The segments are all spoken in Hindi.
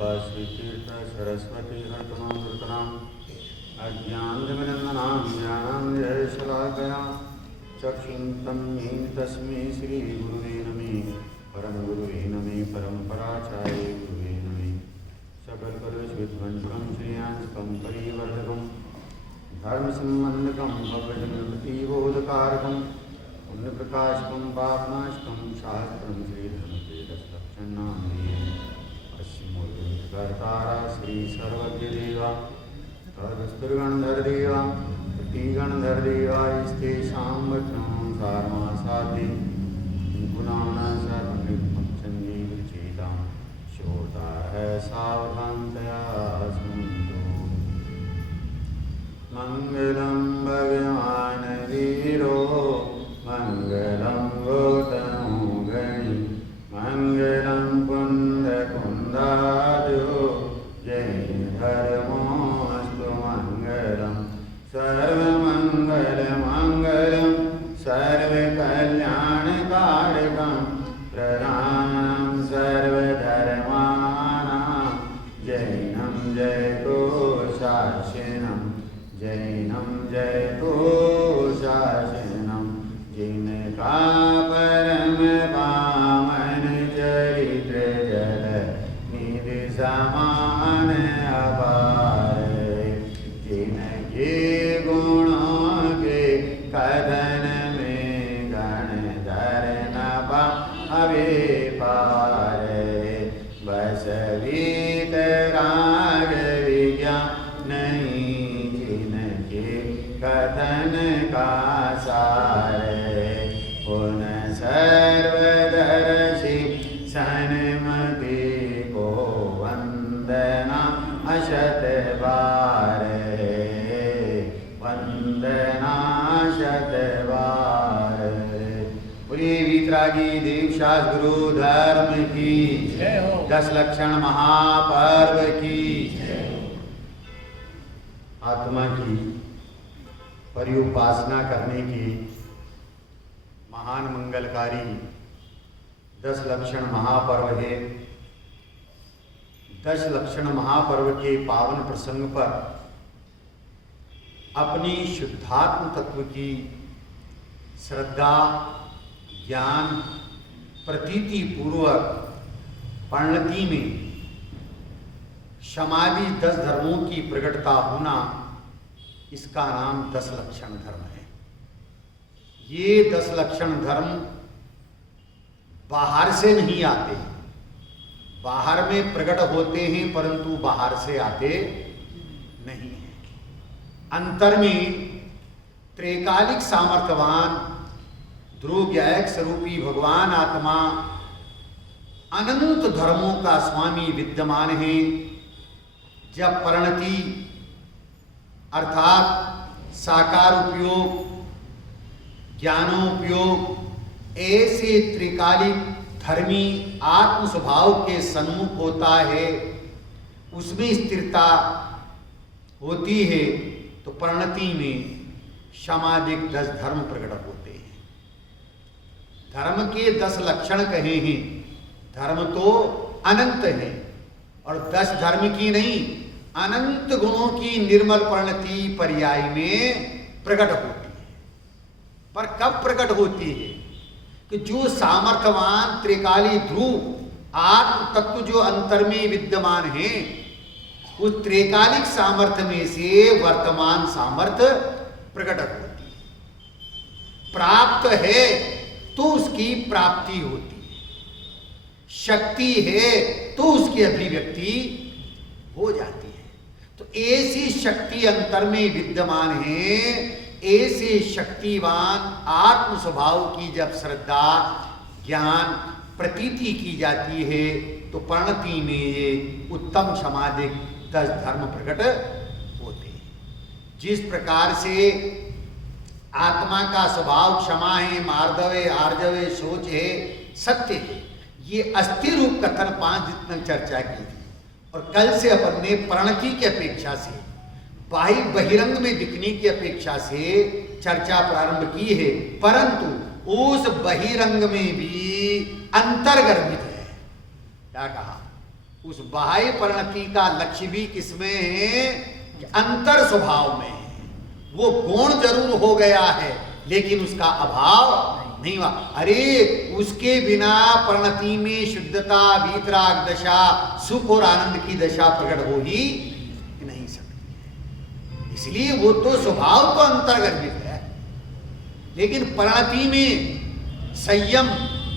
श्रीतीर्थ सरस्वती हर्तमामृतनाम अज्ञानतिमिरन्दनां ज्ञानाञ्जनशलाकया चक्षुन्तं तस्मै श्रीगुरुवे नमः परम गुरुवे नमः परम्पराचार्य गुरुवे नमः सकलकलुषविध्वंसकं श्रेयांसकं परिवर्धकं धर्मसम्बन्धकं भवजनप्रतिबोधकारकं पुण्यप्रकाशकं पापनाशकं शास्त्रं श्रीधर्मवेदलक्षणान्वयं पश्चिमोत्तरकर्तारा श्रीसर्वज्ञदेवा तदस्तुर्गणधरदेवा प्रतिगणधरदेवा स्तेषां वचनं सारमासादि गुणाना सर्वनिर्मुक्तञ्जीवचेतां श्रोतारः सावधानतया शृण्वन्तु। मङ्गलं भगवान् वीरो मङ्गलं गौतमो गणि मङ्गलं कुन्दकुन्दादो जय धर्मोऽस्तु मङ्गलं सर्वमङ्गलमङ्गलं सर्वकल्याणकारकं प्रधानं सर्वधर्माणां जैनं जयतो शासनं जैनं जयतो शासनं जिनका परम पावन चरित्र जल निधि समान अपार जिनके गुणों के कथन में गणधर न पावे पार बस वीतराग विज्ञान नहीं जिनके कथन का सार पुन सर्वदर्शी सन्मति को वंदना अशत बार वंदना शत बार। बोलिए वीतरागी दीक्षास गुरु धर्म की 10 लक्षण महापर्व की आत्मा की परिउपासना करने की महान मंगलकारी 10 लक्षण महापर्व है। 10 लक्षण महापर्व के पावन प्रसंग पर अपनी शुद्धात्म तत्व की श्रद्धा ज्ञान प्रतीति पूर्वक परिणति में समाधि 10 धर्मों की प्रकटता होना, इसका नाम 10 लक्षण धर्म है। ये 10 लक्षण धर्म बाहर से नहीं आते, बाहर में प्रकट होते हैं परंतु बाहर से आते नहीं हैं। अंतर में त्रैकालिक सामर्थ्यवान ध्रुव ज्ञायक स्वरूपी भगवान आत्मा अनंत धर्मों का स्वामी विद्यमान है। जब परिणति अर्थात साकार उपयोग ज्ञानोपयोग ऐसे त्रिकालिक धर्मी आत्म स्वभाव के सन्मुख होता है, उसमें स्थिरता होती है, तो परिणति में समाधिक 10 धर्म प्रकट होते हैं। धर्म के 10 लक्षण कहे हैं। धर्म तो अनंत है और 10 धर्म की नहीं, अनंत गुणों की निर्मल परिणति पर्याय में प्रकट होती है। पर कब प्रकट होती है कि जो सामर्थ्यवान त्रिकाली ध्रुव आत्म तत्व जो अंतर में विद्यमान है, उस त्रिकालिक सामर्थ्य में से वर्तमान सामर्थ्य प्रकट होती है। प्राप्त है तो उसकी प्राप्ति होती है, शक्ति है तो उसकी अभिव्यक्ति हो जाती है। तो ऐसी शक्ति अंतर में विद्यमान है, ऐसे शक्तिवान आत्म स्वभाव की जब श्रद्धा ज्ञान प्रतीति की जाती है, तो परिणति में ये उत्तम समाधिक 10 धर्म प्रकट होते हैं। जिस प्रकार से आत्मा का स्वभाव क्षमा है, मार्दव है, आर्जव है, सोच है, सत्य है, ये अस्थि रूप कथन 5 जितना चर्चा की थी। और कल से अपन ने परिणति की अपेक्षा से बाह्य बहिरंग में दिखने की अपेक्षा से चर्चा प्रारंभ की है, परंतु उस बहिरंग में भी अंतर्गर्भित है। क्या कहा? उस बाह्य परिणति का लक्ष्य भी किसमें है? अंतर स्वभाव में है। वो गुण जरूर हो गया है लेकिन उसका अभाव नहीं हुआ। अरे उसके बिना परिणति में शुद्धता, वीतराग दशा, सुख और आनंद की दशा प्रकट हो ही नहीं सकती। इसलिए वो तो स्वभाव तो अंतर्गर्भित है, लेकिन परिणति में संयम,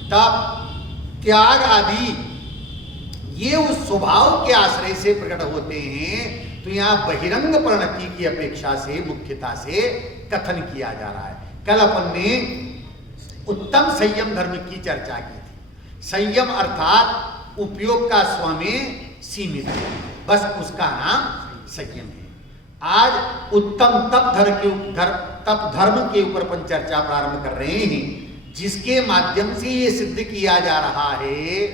तप, त्याग आदि ये उस स्वभाव के आश्रय से प्रकट होते हैं। तो यहां बहिरंग परिणति की अपेक्षा से मुख्यता से कथन किया जा रहा है। कल अपन ने उत्तम संयम धर्म की चर्चा की थी। संयम अर्थात उपयोग का स्व में सीमित है, बस उसका नाम संयम है। आज उत्तम तप धर्म के ऊपर अपन चर्चा प्रारंभ कर रहे हैं, जिसके माध्यम से ये सिद्ध किया जा रहा है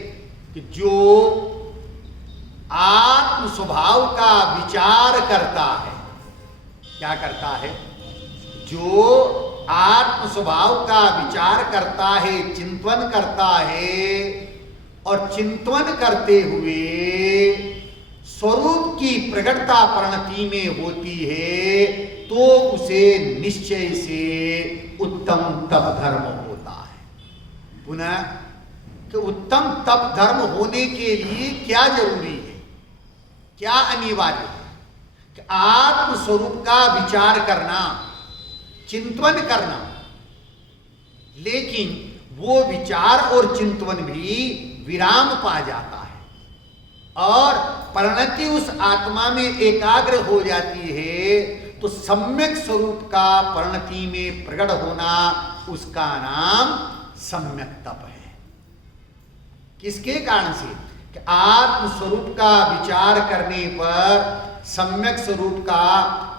कि जो आत्म स्वभाव का विचार करता है, क्या करता है? जो आत्म स्वभाव का विचार करता है, चिंतन करता है, और चिंतन करते हुए स्वरूप की प्रकटता परिणति में होती है, तो उसे निश्चय से उत्तम तप धर्म होता है। पुनः कि उत्तम तप धर्म होने के लिए क्या जरूरी है, क्या अनिवार्य है? कि आत्म स्वरूप का विचार करना, चिंतन करना, लेकिन वो विचार और चिंतन भी विराम पा जाता है और परिणति उस आत्मा में एकाग्र हो जाती है, तो सम्यक स्वरूप का परिणति में प्रकट होना, उसका नाम सम्यक तप है। किसके कारण से? कि आत्म स्वरूप का विचार करने पर सम्यक स्वरूप का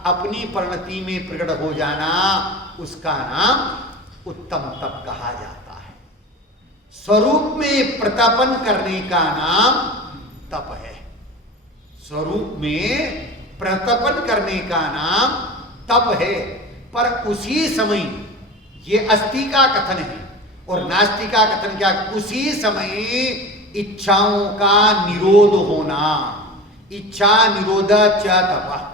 अपनी परिणति में प्रकट हो जाना, उसका नाम उत्तम तप कहा जाता है। स्वरूप में प्रतापन करने का नाम तप है। स्वरूप में प्रतापन करने का नाम तप है। पर उसी समय ये अस्ति का कथन है और नास्ति का कथन क्या? उसी समय इच्छाओं का निरोध होना, इच्छा निरोध च तप,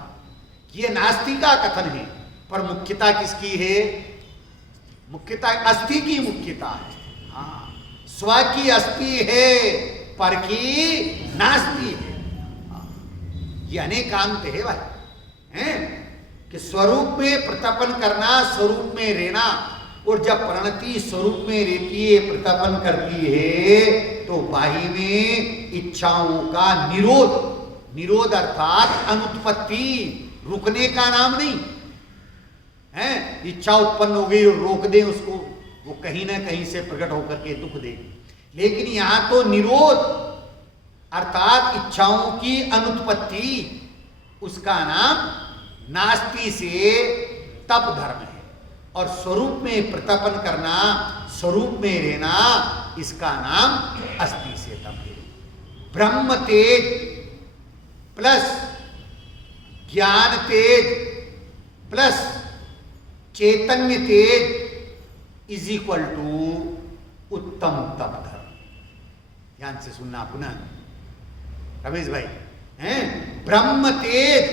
ये नास्ति का कथन है। पर मुख्यता किसकी है? मुख्यता अस्थि की मुख्यता है। हाँ, स्व की अस्थि है, पर की नास्ति है। ये अनेकांत है भाई, हैं? कि स्वरूप में प्रतापन करना, स्वरूप में रहना, और जब परिणति स्वरूप में रहती है, प्रतापन करती है, तो बाह्य में इच्छाओं का निरोध, निरोध अर्थात अनुत्पत्ति, रुकने का नाम नहीं है। इच्छा उत्पन्न हो गई और रोक दे उसको, वो कहीं ना कहीं से प्रकट होकर के दुख देगी। लेकिन यहां तो निरोध अर्थात इच्छाओं की अनुत्पत्ति, उसका नाम नास्ति से तप धर्म है। और स्वरूप में प्रतापन करना, स्वरूप में रहना, इसका नाम अस्थि से तप है। ब्रह्म तेज प्लस ज्ञान तेज प्लस चैतन्य तेज इज इक्वल टू उत्तम तप धर्म। ध्यान से सुनना पुनः रमेश भाई, हैं? ब्रह्म तेज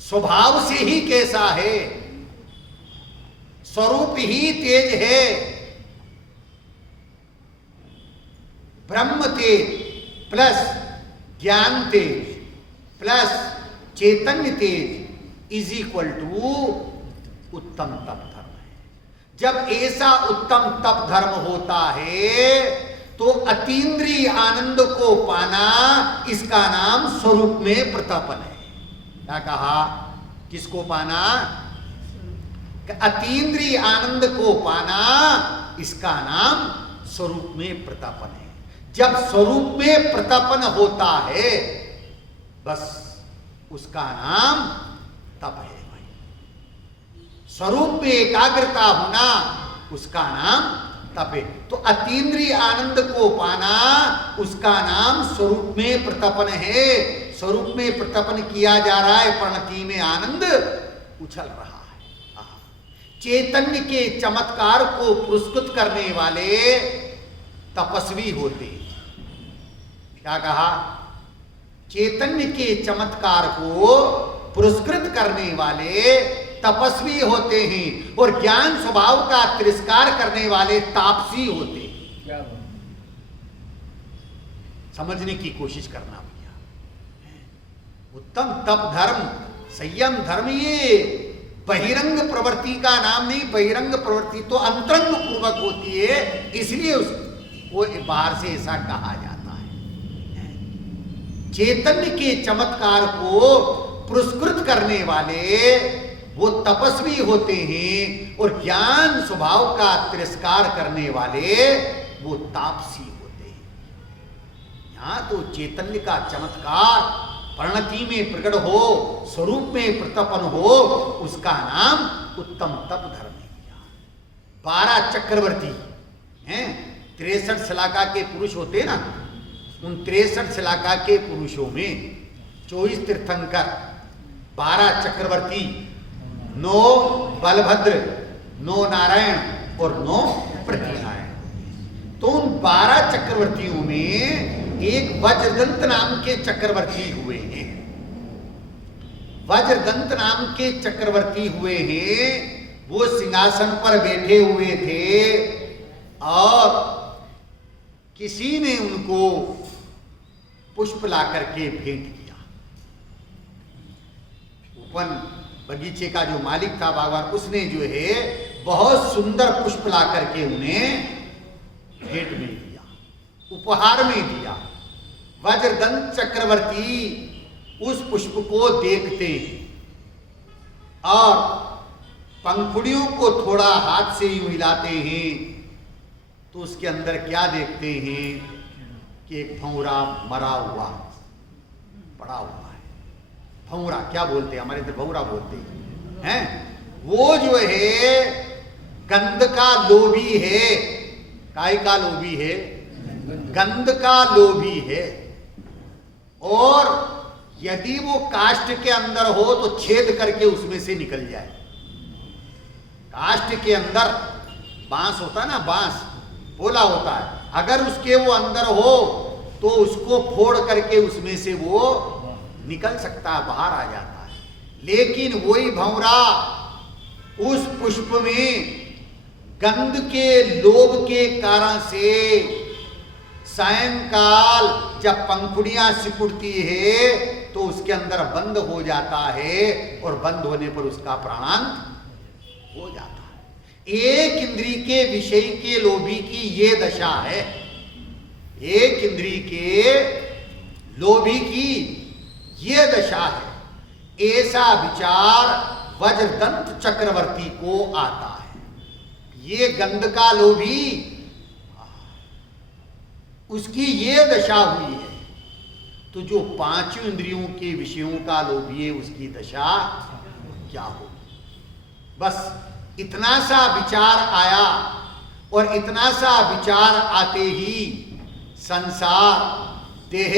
स्वभाव से ही कैसा है? स्वरूप ही तेज है। ब्रह्म तेज प्लस ज्ञान तेज प्लस चैतन्य तेज इज इक्वल टू उत्तम तप धर्म है। जब ऐसा उत्तम तप धर्म होता है, तो अतीन्द्रिय आनंद को पाना, इसका नाम स्वरूप में प्रतापन है। क्या कहा? किसको पाना? अतीन्द्रिय आनंद को पाना, इसका नाम स्वरूप में प्रतापन है। जब स्वरूप में प्रतापन होता है, बस उसका नाम तप है भाई। स्वरूप में एकाग्रता होना, उसका नाम तप है। तो अतीन्द्रिय आनंद को पाना, उसका नाम स्वरूप में प्रतापन है। स्वरूप में प्रतापन किया जा रहा है, परिणति में आनंद उछल रहा है। चैतन्य के चमत्कार को पुरस्कृत करने वाले तपस्वी होते हैं। क्या कहा? चैतन्य के चमत्कार को पुरस्कृत करने वाले तपस्वी होते हैं और ज्ञान स्वभाव का तिरस्कार करने वाले तापसी होते हैं। समझने की कोशिश करना भैया। उत्तम तप धर्म, संयम धर्म ये बहिरंग प्रवृत्ति का नाम नहीं। बहिरंग प्रवृत्ति तो अंतरंग पूर्वक होती है, इसलिए वो बाहर से ऐसा कहा जाता है। चैतन्य के चमत्कार को पुरस्कृत करने वाले वो तपस्वी होते हैं और ज्ञान स्वभाव का तिरस्कार करने वाले वो तापसी होते हैं। यहां तो चैतन्य का चमत्कार परिणति में प्रकट हो, स्वरूप में प्रतपन हो, उसका नाम उत्तम तप धर्म है। 12 चक्रवर्ती हैं, 63 शलाका के पुरुष होते ना, उन 63 शलाका के पुरुषों में 24 तीर्थंकर, 12 चक्रवर्ती, 9 बलभद्र, 9 नारायण और 9 प्रतिनारायण। तो उन 12 चक्रवर्तियों में एक वज्रदंत नाम के चक्रवर्ती हुए हैं। वज्रदंत नाम के चक्रवर्ती हुए हैं। वो सिंहासन पर बैठे हुए थे और किसी ने उनको पुष्प ला करके भेंट किया। उपवन बगीचे का जो मालिक था बागवान, उसने जो है बहुत सुंदर पुष्प ला करके उन्हें भेंट में दिया, उपहार में दिया। वज्रदंत चक्रवर्ती उस पुष्प को देखते हैं और पंखुड़ियों को थोड़ा हाथ से यूं हिलाते हैं तो उसके अंदर क्या देखते हैं कि एक भंवरा मरा हुआ पड़ा हुआ है। भंवरा क्या बोलते हैं? हमारे इधर भंवरा बोलते हैं। वो जो है गंध का लोभी है। काय का लोभी है? गंध का लोभी है। और यदि वो काष्ठ के अंदर हो तो छेद करके उसमें से निकल जाए। काष्ठ के अंदर बांस होता है ना, बांस पोला होता है, अगर उसके वो अंदर हो तो उसको फोड़ करके उसमें से वो निकल सकता है, बाहर आ जाता है। लेकिन वही भंवरा उस पुष्प में गंध के लोभ के कारण से सायंकाल जब पंखुड़ियां सिकुड़ती है तो उसके अंदर बंद हो जाता है और बंद होने पर उसका प्राणांत हो जाता है। एक इंद्री के विषय के लोभी की ये दशा है। एक इंद्री के लोभी की ये दशा है। ऐसा विचार वज्रदंत चक्रवर्ती को आता है। ये गंध का लोभी, उसकी ये दशा हुई है। तो जो 5 इंद्रियों के विषयों का लोभी है, उसकी दशा क्या होगी? बस इतना सा विचार आया और इतना सा विचार आते ही संसार देह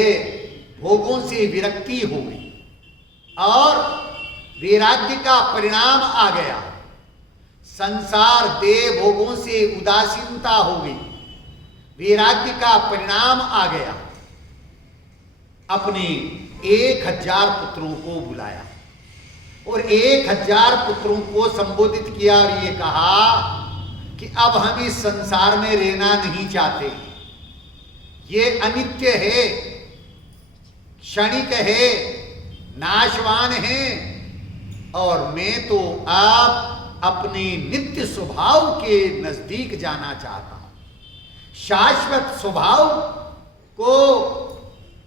भोगों से विरक्ति हो गई और वैराग्य का परिणाम आ गया। संसार देह भोगों से उदासीनता हो गई, वैराग्य का परिणाम आ गया। अपने 1000 पुत्रों को बुलाया और 1000 पुत्रों को संबोधित किया और ये कहा कि अब हम इस संसार में रहना नहीं चाहते। ये अनित्य है, क्षणिक है, नाशवान है और मैं तो अब अपने नित्य स्वभाव के नजदीक जाना चाहता हूं। शाश्वत स्वभाव को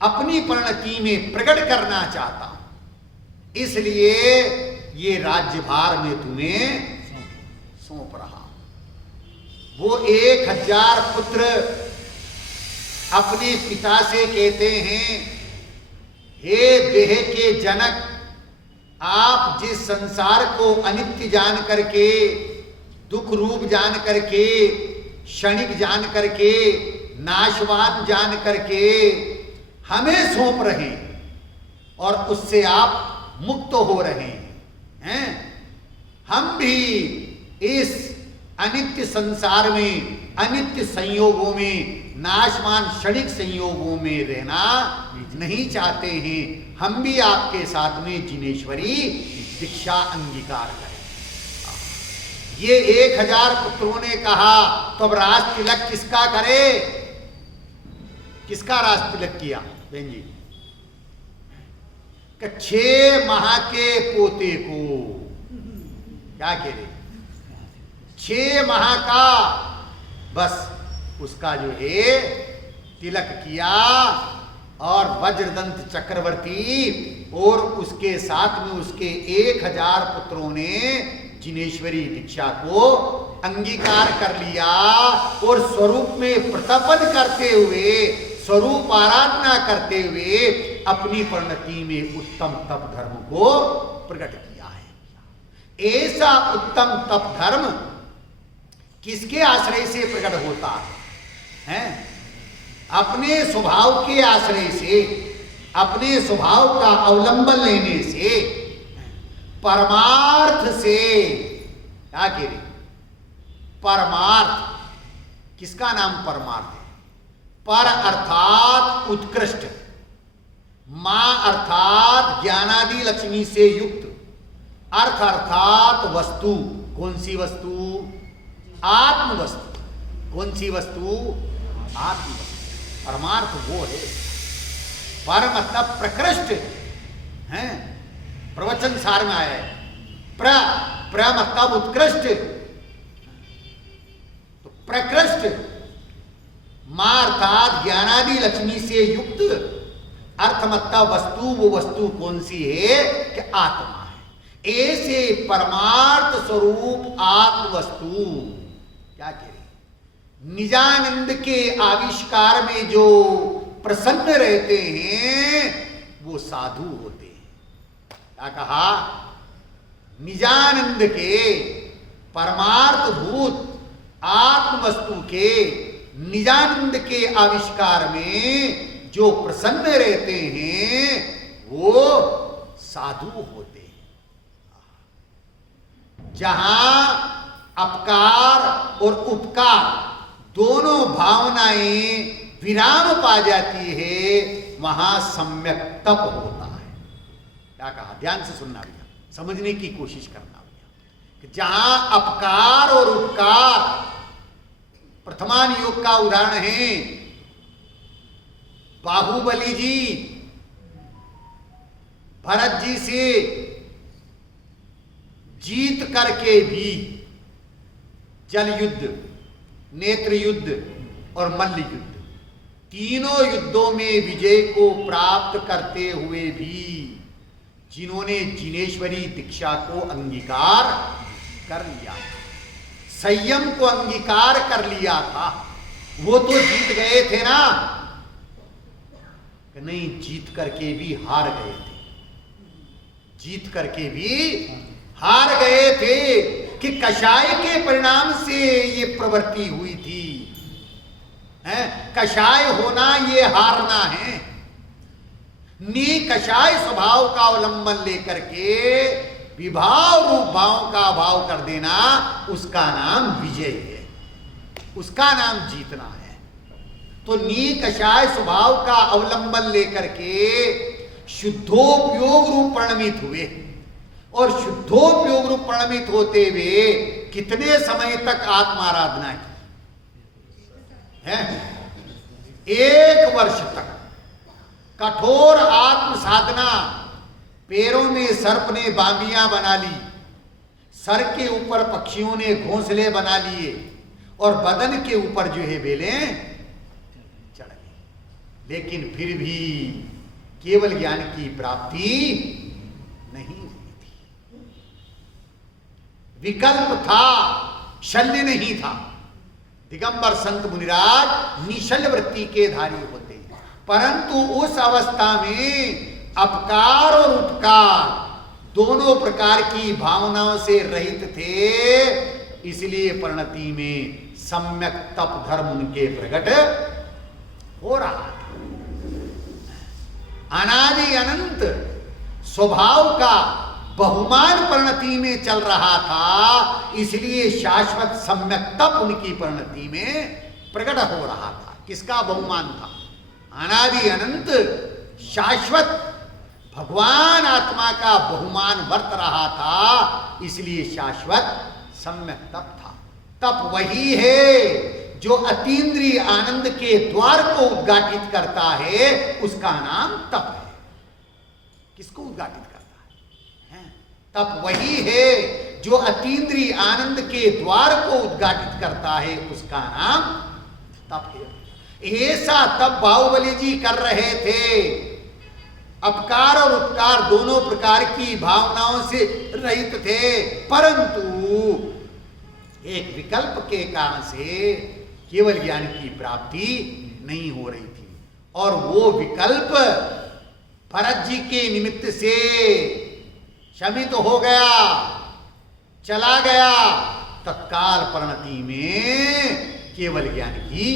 अपनी परिणति में प्रकट करना चाहता हूं। इसलिए ये राज्यभार में तुम्हें सौंप रहा हूं। वो 1000 पुत्र अपने पिता से कहते हैं, हे देह के जनक, आप जिस संसार को अनित्य जान करके, दुख रूप जान करके, क्षणिक जान करके, नाशवान जान करके हमें सौंप रहे और उससे आप मुक्त हो रहे हैं। हम भी इस अनित्य संसार में अनित्य संयोगों में, नाशमान क्षणिक संयोगों में रहना नहीं चाहते हैं, हम भी आपके साथ में जिनेश्वरी दीक्षा अंगीकार करें। ये 1000 पुत्रों ने कहा तो अब राज तिलक किसका करे? किसका राज तिलक किया बहन जी? 6 माह के पोते को, क्या कह रहे, 6 माह का बस उसका जो है तिलक किया, और वज्रदंत चक्रवर्ती और उसके साथ में उसके 1000 पुत्रों ने जिनेश्वरी दीक्षा को अंगीकार कर लिया, और स्वरूप में प्रतपन करते हुए, स्वरूप आराधना करते हुए अपनी परिणति में उत्तम तप धर्म को प्रकट किया है। ऐसा उत्तम तप धर्म किसके आश्रय से प्रकट होता है? अपने स्वभाव के आश्रय से, अपने स्वभाव का अवलंबन लेने से, परमार्थ से। क्या कह रहे? परमार्थ। किसका नाम परमार्थ है? पर अर्थात उत्कृष्ट, मां अर्थात ज्ञानादि लक्ष्मी से युक्त, अर्थ अर्थात वस्तु। कौन सी वस्तु? आत्म वस्तु। कौन सी वस्तु? आत्म वस्तु। परमार्थ वो है। पर मतलब प्रकृष्ट है, प्रवचन सार में आया है। प्र मतलब उत्कृष्ट, तो प्रकृष्ट, मां अर्थात ज्ञानादि लक्ष्मी से युक्त, अर्थ मतलब वस्तु। वो वस्तु कौन सी है? कि आत्मा है। ऐसे परमार्थ स्वरूप आत्म वस्तु, क्या कह रहे, निजानंद के आविष्कार में जो प्रसन्न रहते हैं वो साधु होते हैं। क्या कहा? निजानंद के, परमार्थ भूत आत्म वस्तु के, निजानंद के आविष्कार में जो प्रसन्न रहते हैं वो साधु होते हैं। जहां अपकार और उपकार दोनों भावनाएं विराम पा जाती है, वहां सम्यक तप होता है। क्या कहा? ध्यान से सुनना भैया, समझने की कोशिश करना भैया, कि जहां अपकार और उपकार, प्रथमान योग का उदाहरण है, बाहुबली जी भरत जी से जीत करके भी जल युद्ध, नेत्र युद्ध और मल्ल युद्ध, तीनों युद्धों में विजय को प्राप्त करते हुए भी जिन्होंने जिनेश्वरी दीक्षा को अंगीकार कर लिया, संयम को अंगीकार कर लिया था, वो तो जीत गए थे ना? नहीं, जीत करके भी हार गए थे। जीत करके भी हार गए थे कि कषाय के परिणाम से ये प्रवृत्ति हुई थी। कषाय होना ये हारना है। कषाय स्वभाव का अवलंबन लेकर के विभाव रूप भाव का अभाव कर देना, उसका नाम विजय है, उसका नाम जीतना है। तो कषाय स्वभाव का अवलंबन लेकर के शुद्धोपयोग रूप परिणमित हुए, और शुद्धोपयोग रूप परिणमित होते हुए कितने समय तक आत्माराधना की है? 1 वर्ष तक कठोर आत्म साधना। पैरों में सर्प ने बांबियां बना ली, सर के ऊपर पक्षियों ने घोंसले बना लिए, और बदन के ऊपर जो है बेलें चढ़ गई, लेकिन फिर भी केवल ज्ञान की प्राप्ति नहीं हुई थी। विकल्प था, शल्य नहीं था। दिगंबर संत मुनिराज निशल्य वृत्ति के धारी होते हैं, परंतु उस अवस्था में अपकार और उपकार दोनों प्रकार की भावनाओं से रहित थे, इसलिए परिणति में सम्यक तप धर्म उनके प्रकट हो रहा है। अनादि अनंत स्वभाव का बहुमान परिणति में चल रहा था, इसलिए शाश्वत सम्यक तप उनकी परिणति में प्रकट हो रहा था। किसका बहुमान था? अनादि अनंत शाश्वत भगवान आत्मा का बहुमान वर्त रहा था, इसलिए शाश्वत सम्यक तप था। तप वही है जो अतीन्द्रिय आनंद के द्वार को उद्घाटित करता है, उसका नाम तप है। किसको उद्घाटित करता है? तप वही है जो अतीन्द्रिय आनंद के द्वार को उद्घाटित करता है, उसका नाम तप है। ऐसा तप बाहुबली जी कर रहे थे। अपकार और उपकार दोनों प्रकार की भावनाओं से रहित थे, परंतु एक विकल्प के कारण से केवल ज्ञान की प्राप्ति नहीं हो रही थी, और वो विकल्प भरत जी के निमित्त से शमित हो गया, चला गया। तत्काल परिणति में केवल ज्ञान की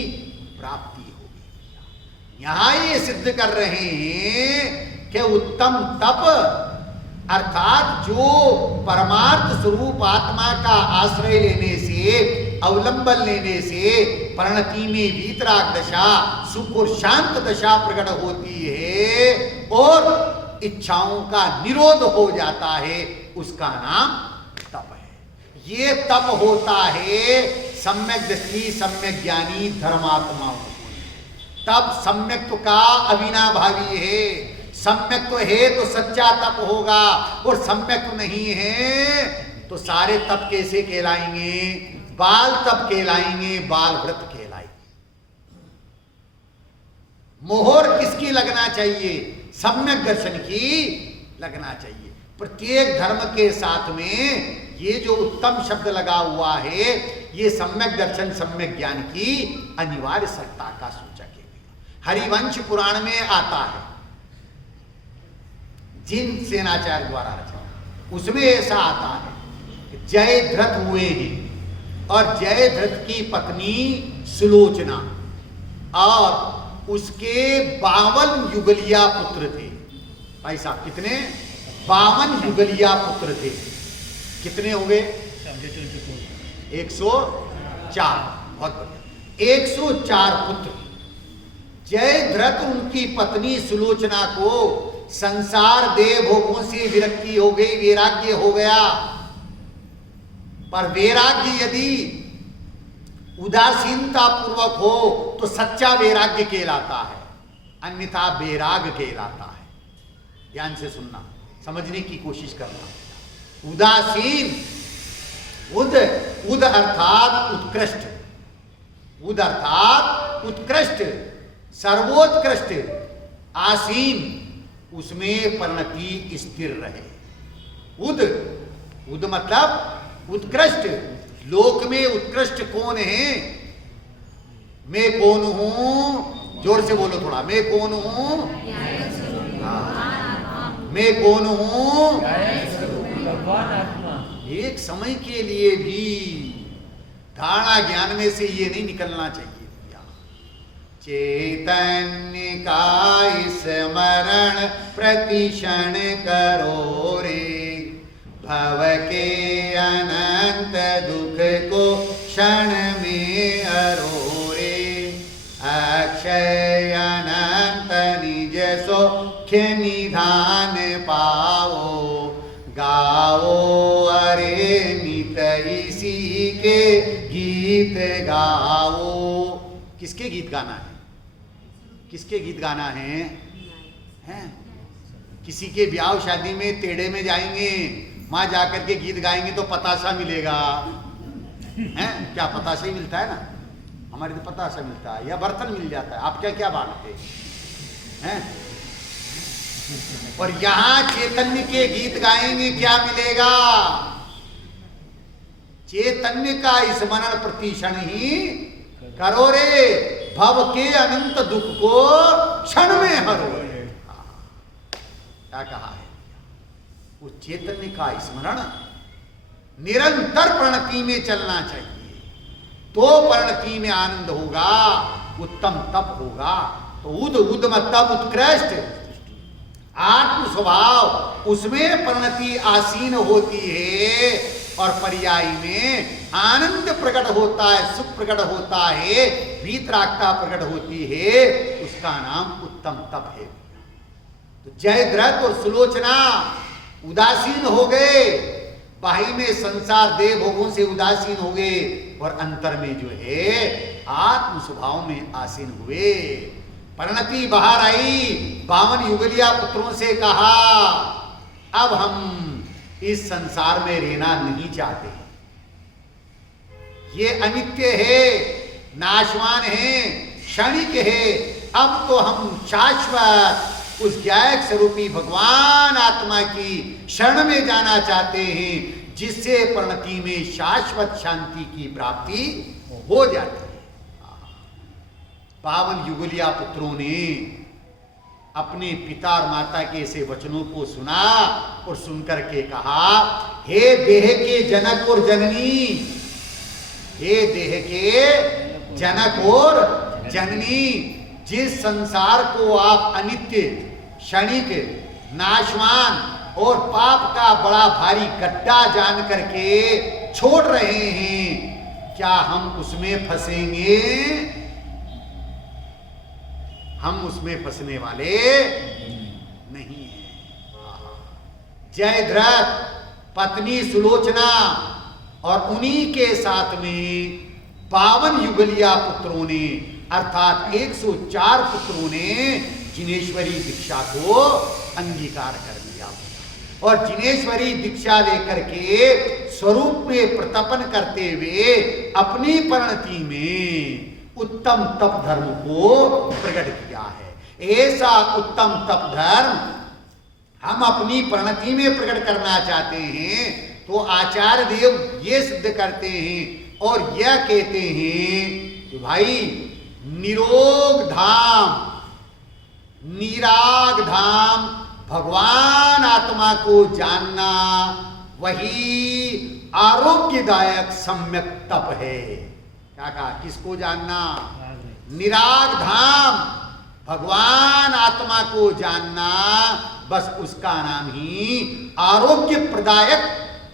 प्राप्ति हो गई। यहां ये सिद्ध कर रहे हैं कि उत्तम तप अर्थात जो परमार्थ स्वरूप आत्मा का आश्रय लेने से, अवलंबन लेने से परिणति में वीतराग दशा, सुख और शांत दशा प्रकट होती है और इच्छाओं का निरोध हो जाता है, उसका नाम तप है। ये तप होता है सम्यक दृष्टि, सम्यक ज्ञानी धर्मात्माओं को। तप सम्यक्त्व का अविनाभावी है। सम्यक्त्व है तो सच्चा तप होगा, और सम्यक्त्व नहीं है तो सारे तप कैसे कहलाएंगे? बाल तप कहलाएंगे, बाल व्रत कहलाएंगे। मोहर किसकी लगना चाहिए? सम्यक दर्शन की लगना चाहिए। प्रत्येक धर्म के साथ में ये जो उत्तम शब्द लगा हुआ है, ये सम्यक दर्शन, सम्यक ज्ञान की अनिवार्य सत्ता का सूचक है। हरिवंश पुराण में आता है, जिन सेनाचार्य द्वारा रचा, उसमें ऐसा आता है कि जयद्रथ हुए हैं और जयद्रथ की पत्नी सुलोचना और उसके 52 युगलिया पुत्र थे। भाई साहब कितने? 52 युगलिया पुत्र थे। कितने हो गए? 104। बहुत बढ़िया, 104 पुत्र। जयद्रथ उनकी पत्नी सुलोचना को संसार देह भोगों से विरक्ति हो गई, वैराग्य हो गया। पर वैराग्य यदि उदासीनता पूर्वक हो तो सच्चा वैराग्य कहलाता है, अन्यथा वैराग कहलाता है। ध्यान से सुनना, समझने की कोशिश करना। उदासीन, उद अर्थात उत्कृष्ट, उद अर्थात उत्कृष्ट, सर्वोत्कृष्ट, आसीन, उसमें परिणति स्थिर रहे। उद मतलब उत्कृष्ट। लोक में उत्कृष्ट कौन है? मैं कौन हूं? जोर से बोलो थोड़ा। मैं कौन हूं? मैं कौन हूं? एक समय के लिए भी धारणा ज्ञान में से ये नहीं निकलना चाहिए। चैतन्य का स्मरण प्रतिक्षण करो रे, भव के अनंत दुख को क्षण में हरो रे, अक्षय अनंत निज सौख्य निधान पाओ, गाओ अरे नित इसी के गीत गाओ। किसके गीत गाना है? किसके गीत गाना है? हैं? किसी के ब्याह शादी में तेड़े में जाएंगे, वहां जाकर के गीत गाएंगे तो पतासा मिलेगा। हैं? क्या पतासा ही मिलता है ना? हमारे तो पतासा मिलता है या बर्तन मिल जाता है। आप क्या क्या बांटते हैं? और यहां चैतन्य के गीत गाएंगे, क्या मिलेगा? चैतन्य का स्मरण प्रतिक्षण ही करो रे, भव के अनंत दुख को क्षण में हरो। क्या कहा है? उस चैतन्य का स्मरण निरंतर परिणति में चलना चाहिए, तो परिणति में आनंद होगा, उत्तम तप होगा। तो उद मतलब उत्कृष्ट, आत्म स्वभाव उसमें परिणति आसीन होती है और पर्यायी में आनंद प्रकट होता है, सुख प्रकट होता है, वीतरागता प्रकट होती है, उसका नाम उत्तम तप है। तो जयद्रथ और सुलोचना उदासीन हो गए, बाही में संसार देव भोगों से उदासीन हो गए और अंतर में जो है आत्म स्वभाव में आसीन हुए। परिणति बाहर आई, 52 युगलिया पुत्रों से कहा अब हम इस संसार में रहना नहीं चाहते, ये अनित्य है, नाशवान है, क्षणिक है, अब तो हम शाश्वत उस ज्ञायक स्वरूपी भगवान आत्मा की शरण में जाना चाहते हैं, जिससे परिणति में शाश्वत शांति की प्राप्ति हो जाती है। 52 युगलिया पुत्रों ने अपने पिता और माता के ऐसे वचनों को सुना और सुनकर के कहा, हे देह के जनक और जननी, हे देह के जनक और जननी, जिस संसार को आप अनित्य, क्षणिक, नाशवान और पाप का बड़ा भारी गड्ढा जान करके छोड़ रहे हैं, क्या हम उसमें फंसेंगे? हम उसमें फंसने वाले नहीं हैं। जयद्रथ, पत्नी सुलोचना और उन्हीं के साथ में 52 युगलिया पुत्रों ने अर्थात 104 पुत्रों ने जिनेश्वरी दीक्षा को अंगीकार कर लिया और जिनेश्वरी दीक्षा लेकर के स्वरूप में प्रतपन करते हुए अपनी परिणति में उत्तम तप धर्म को प्रकट किया है। ऐसा उत्तम तप धर्म हम अपनी परिणति में प्रकट करना चाहते हैं तो आचार्य देव ये सिद्ध करते हैं और यह कहते हैं कि भाई निरोग धाम, निराग धाम, भगवान आत्मा को जानना वही आरोग्यदायक सम्यक तप है। क्या कहा? किसको जानना? निराग धाम, भगवान आत्मा को जानना, बस उसका नाम ही आरोग्य प्रदायक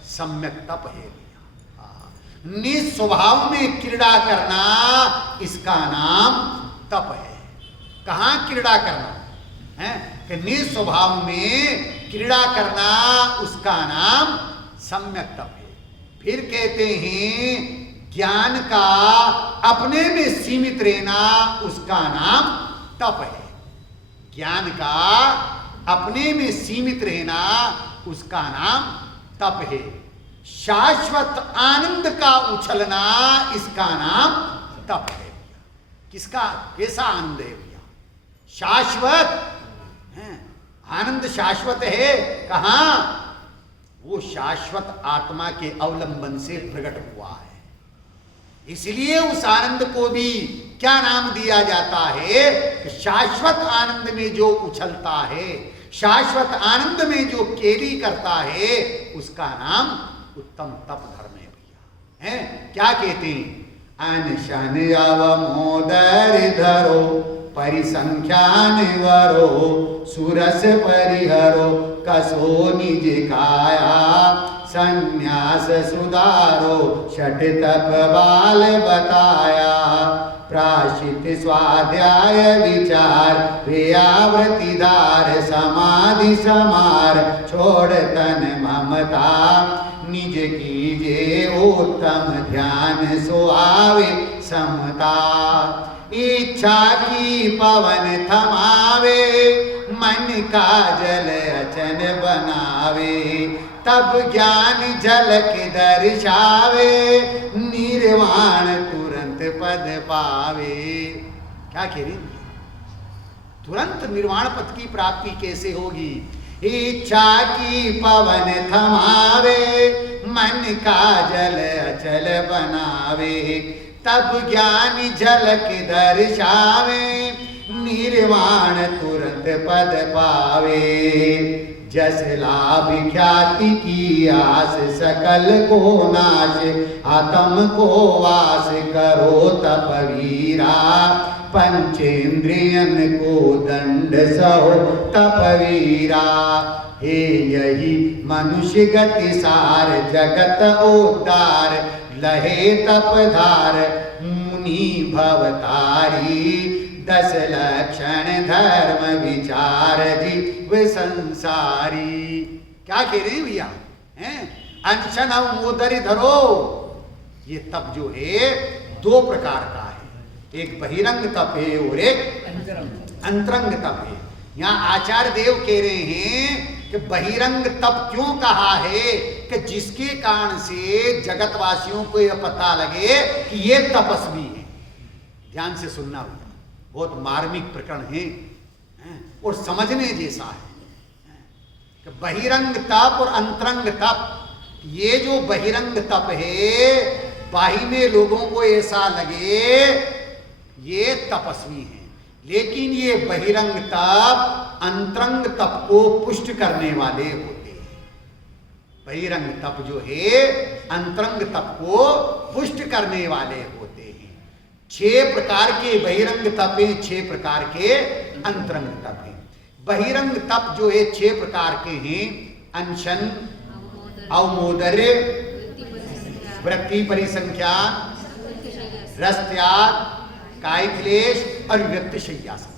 सम्यक तप है। निस्वभाव में क्रीड़ा करना, इसका नाम तप है। कहां क्रीड़ा करना है? कि निस्वभाव में क्रीड़ा करना, उसका नाम सम्यक तप है। फिर कहते हैं ज्ञान का अपने में सीमित रहना, उसका नाम तप है। ज्ञान का अपने में सीमित रहना, उसका नाम तप है। शाश्वत आनंद का उछलना, इसका नाम तप है। किसका? कैसा आनंद है भैया? शाश्वत है। आनंद शाश्वत है। कहां? वो शाश्वत आत्मा के अवलंबन से प्रकट हुआ है। इसलिए उस आनंद को भी क्या नाम दिया जाता है? कि शाश्वत आनंद में जो उछलता है, शाश्वत आनंद में जो केली करता है, उसका नाम उत्तम तप धर्म है भैया। हैं? क्या कहते हैं? अनशन अवमोदर धरो परिसंख्यान वरो सुरस परिहरो कसो निज काया संन्यास सुधारो षट तप बाल बताया प्राशित स्वाध्याय विचार क्रियावृत्तिदार समाधि समार छोड़ तन ममता निज कीजे उत्तम ध्यान सुआवे समता इच्छा की पवन थमावे मन का जल अचन बनावे तब ज्ञान झलक दर्शावे निर्वाण तुरंत पद पावे। क्या कह रही? तुरंत निर्वाण पद की प्राप्ति कैसे होगी? इच्छा की पवन थमावे मन का जल अचल बनावे तब ज्ञान झलक दर्शावे निर्वाण तुरंत पद पावे। जस लाभ ख्याति की आस, सकल को नाश आत्म को वास करो तपवीरा, पंचेंद्रियन को दंड सहो तपवीरा। हे यही मनुष्य गति सार, जगत उद्धार लहे तपधार, मुनि भवतारी 10 लक्षण धर्म विचार जीव संसारी। क्या कह रहे हैं भैया? अनशन अवमोदरी धरो। ये तप जो है 2 प्रकार का है, एक बहिरंग तप है और एक अंतरंग तप है। यहाँ आचार्य देव कह रहे हैं कि बहिरंग तप क्यों कहा है कि जिसके कारण से जगतवासियों को यह पता लगे कि ये तपस्वी है। ध्यान से सुनना होगा, बहुत मार्मिक प्रकरण है और समझने जैसा है कि बहिरंग तप और अंतरंग तप। ये जो बहिरंग तप है, बाही में लोगों को ऐसा लगे ये तपस्वी है, लेकिन ये बहिरंग तप अंतरंग तप को पुष्ट करने वाले होते हैं। बहिरंग तप जो है अंतरंग तप को पुष्ट करने वाले होते हैं। 6 प्रकार के बहिरंग तप हैं, 6 प्रकार के अंतरंग तप हैं। बहिरंग तप जो है 6 प्रकार के हैं, अनशन, अवमोदर्य, वृत्ति परिसंख्यान, रस त्याग, काय क्लेश और व्यक्ति शय्यासन।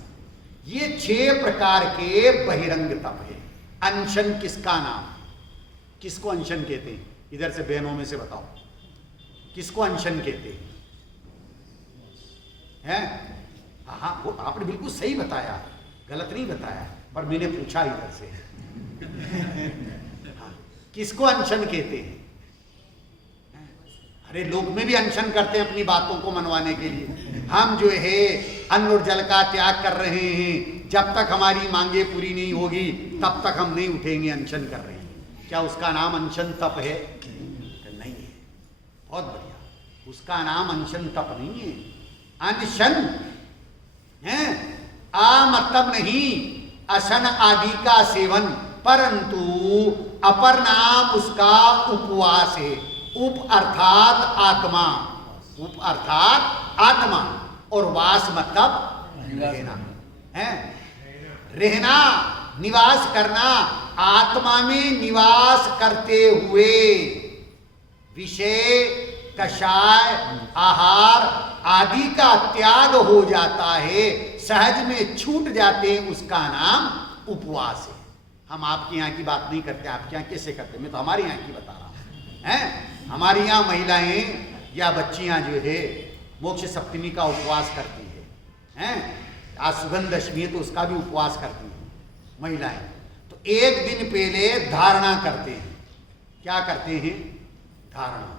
ये 6 प्रकार के बहिरंग तप है। अनशन किसका नाम? किसको अनशन कहते हैं? इधर से बहनों में से बताओ, किसको अनशन कहते हैं? हाँ, वो आपने बिल्कुल सही बताया, गलत नहीं बताया, पर मैंने पूछा इधर से। हाँ, किसको अनशन कहते हैं? अरे लोग में भी अनशन करते हैं अपनी बातों को मनवाने के लिए। हम जो है अन्न और जल का त्याग कर रहे हैं, जब तक हमारी मांगे पूरी नहीं होगी तब तक हम नहीं उठेंगे, अनशन कर रहे हैं। क्या उसका नाम अनशन तप है? नहीं है। बहुत बढ़िया, उसका नाम अनशन तप नहीं है। अनशन है आ मतलब नहीं अशन आदि का सेवन, परंतु अपर नाम उसका उपवास है। उप अर्थात आत्मा, उप अर्थात आत्मा और वास मतलब रहना है, रहना, निवास करना। आत्मा में निवास करते हुए विषय, कषाय, आहार आदि का त्याग हो जाता है, सहज में छूट जाते हैं, उसका नाम उपवास है। हम आपके यहाँ की बात नहीं करते, आपके यहाँ कैसे करते? मैं तो हमारे यहाँ की बता रहा हूँ। हमारे यहाँ महिलाएं या बच्चियां जो है मोक्ष सप्तमी का उपवास करती है। आज सुगंध दशमी है तो उसका भी उपवास करती है महिलाएं। तो एक दिन पहले धारणा करते हैं। क्या करते हैं? धारणा।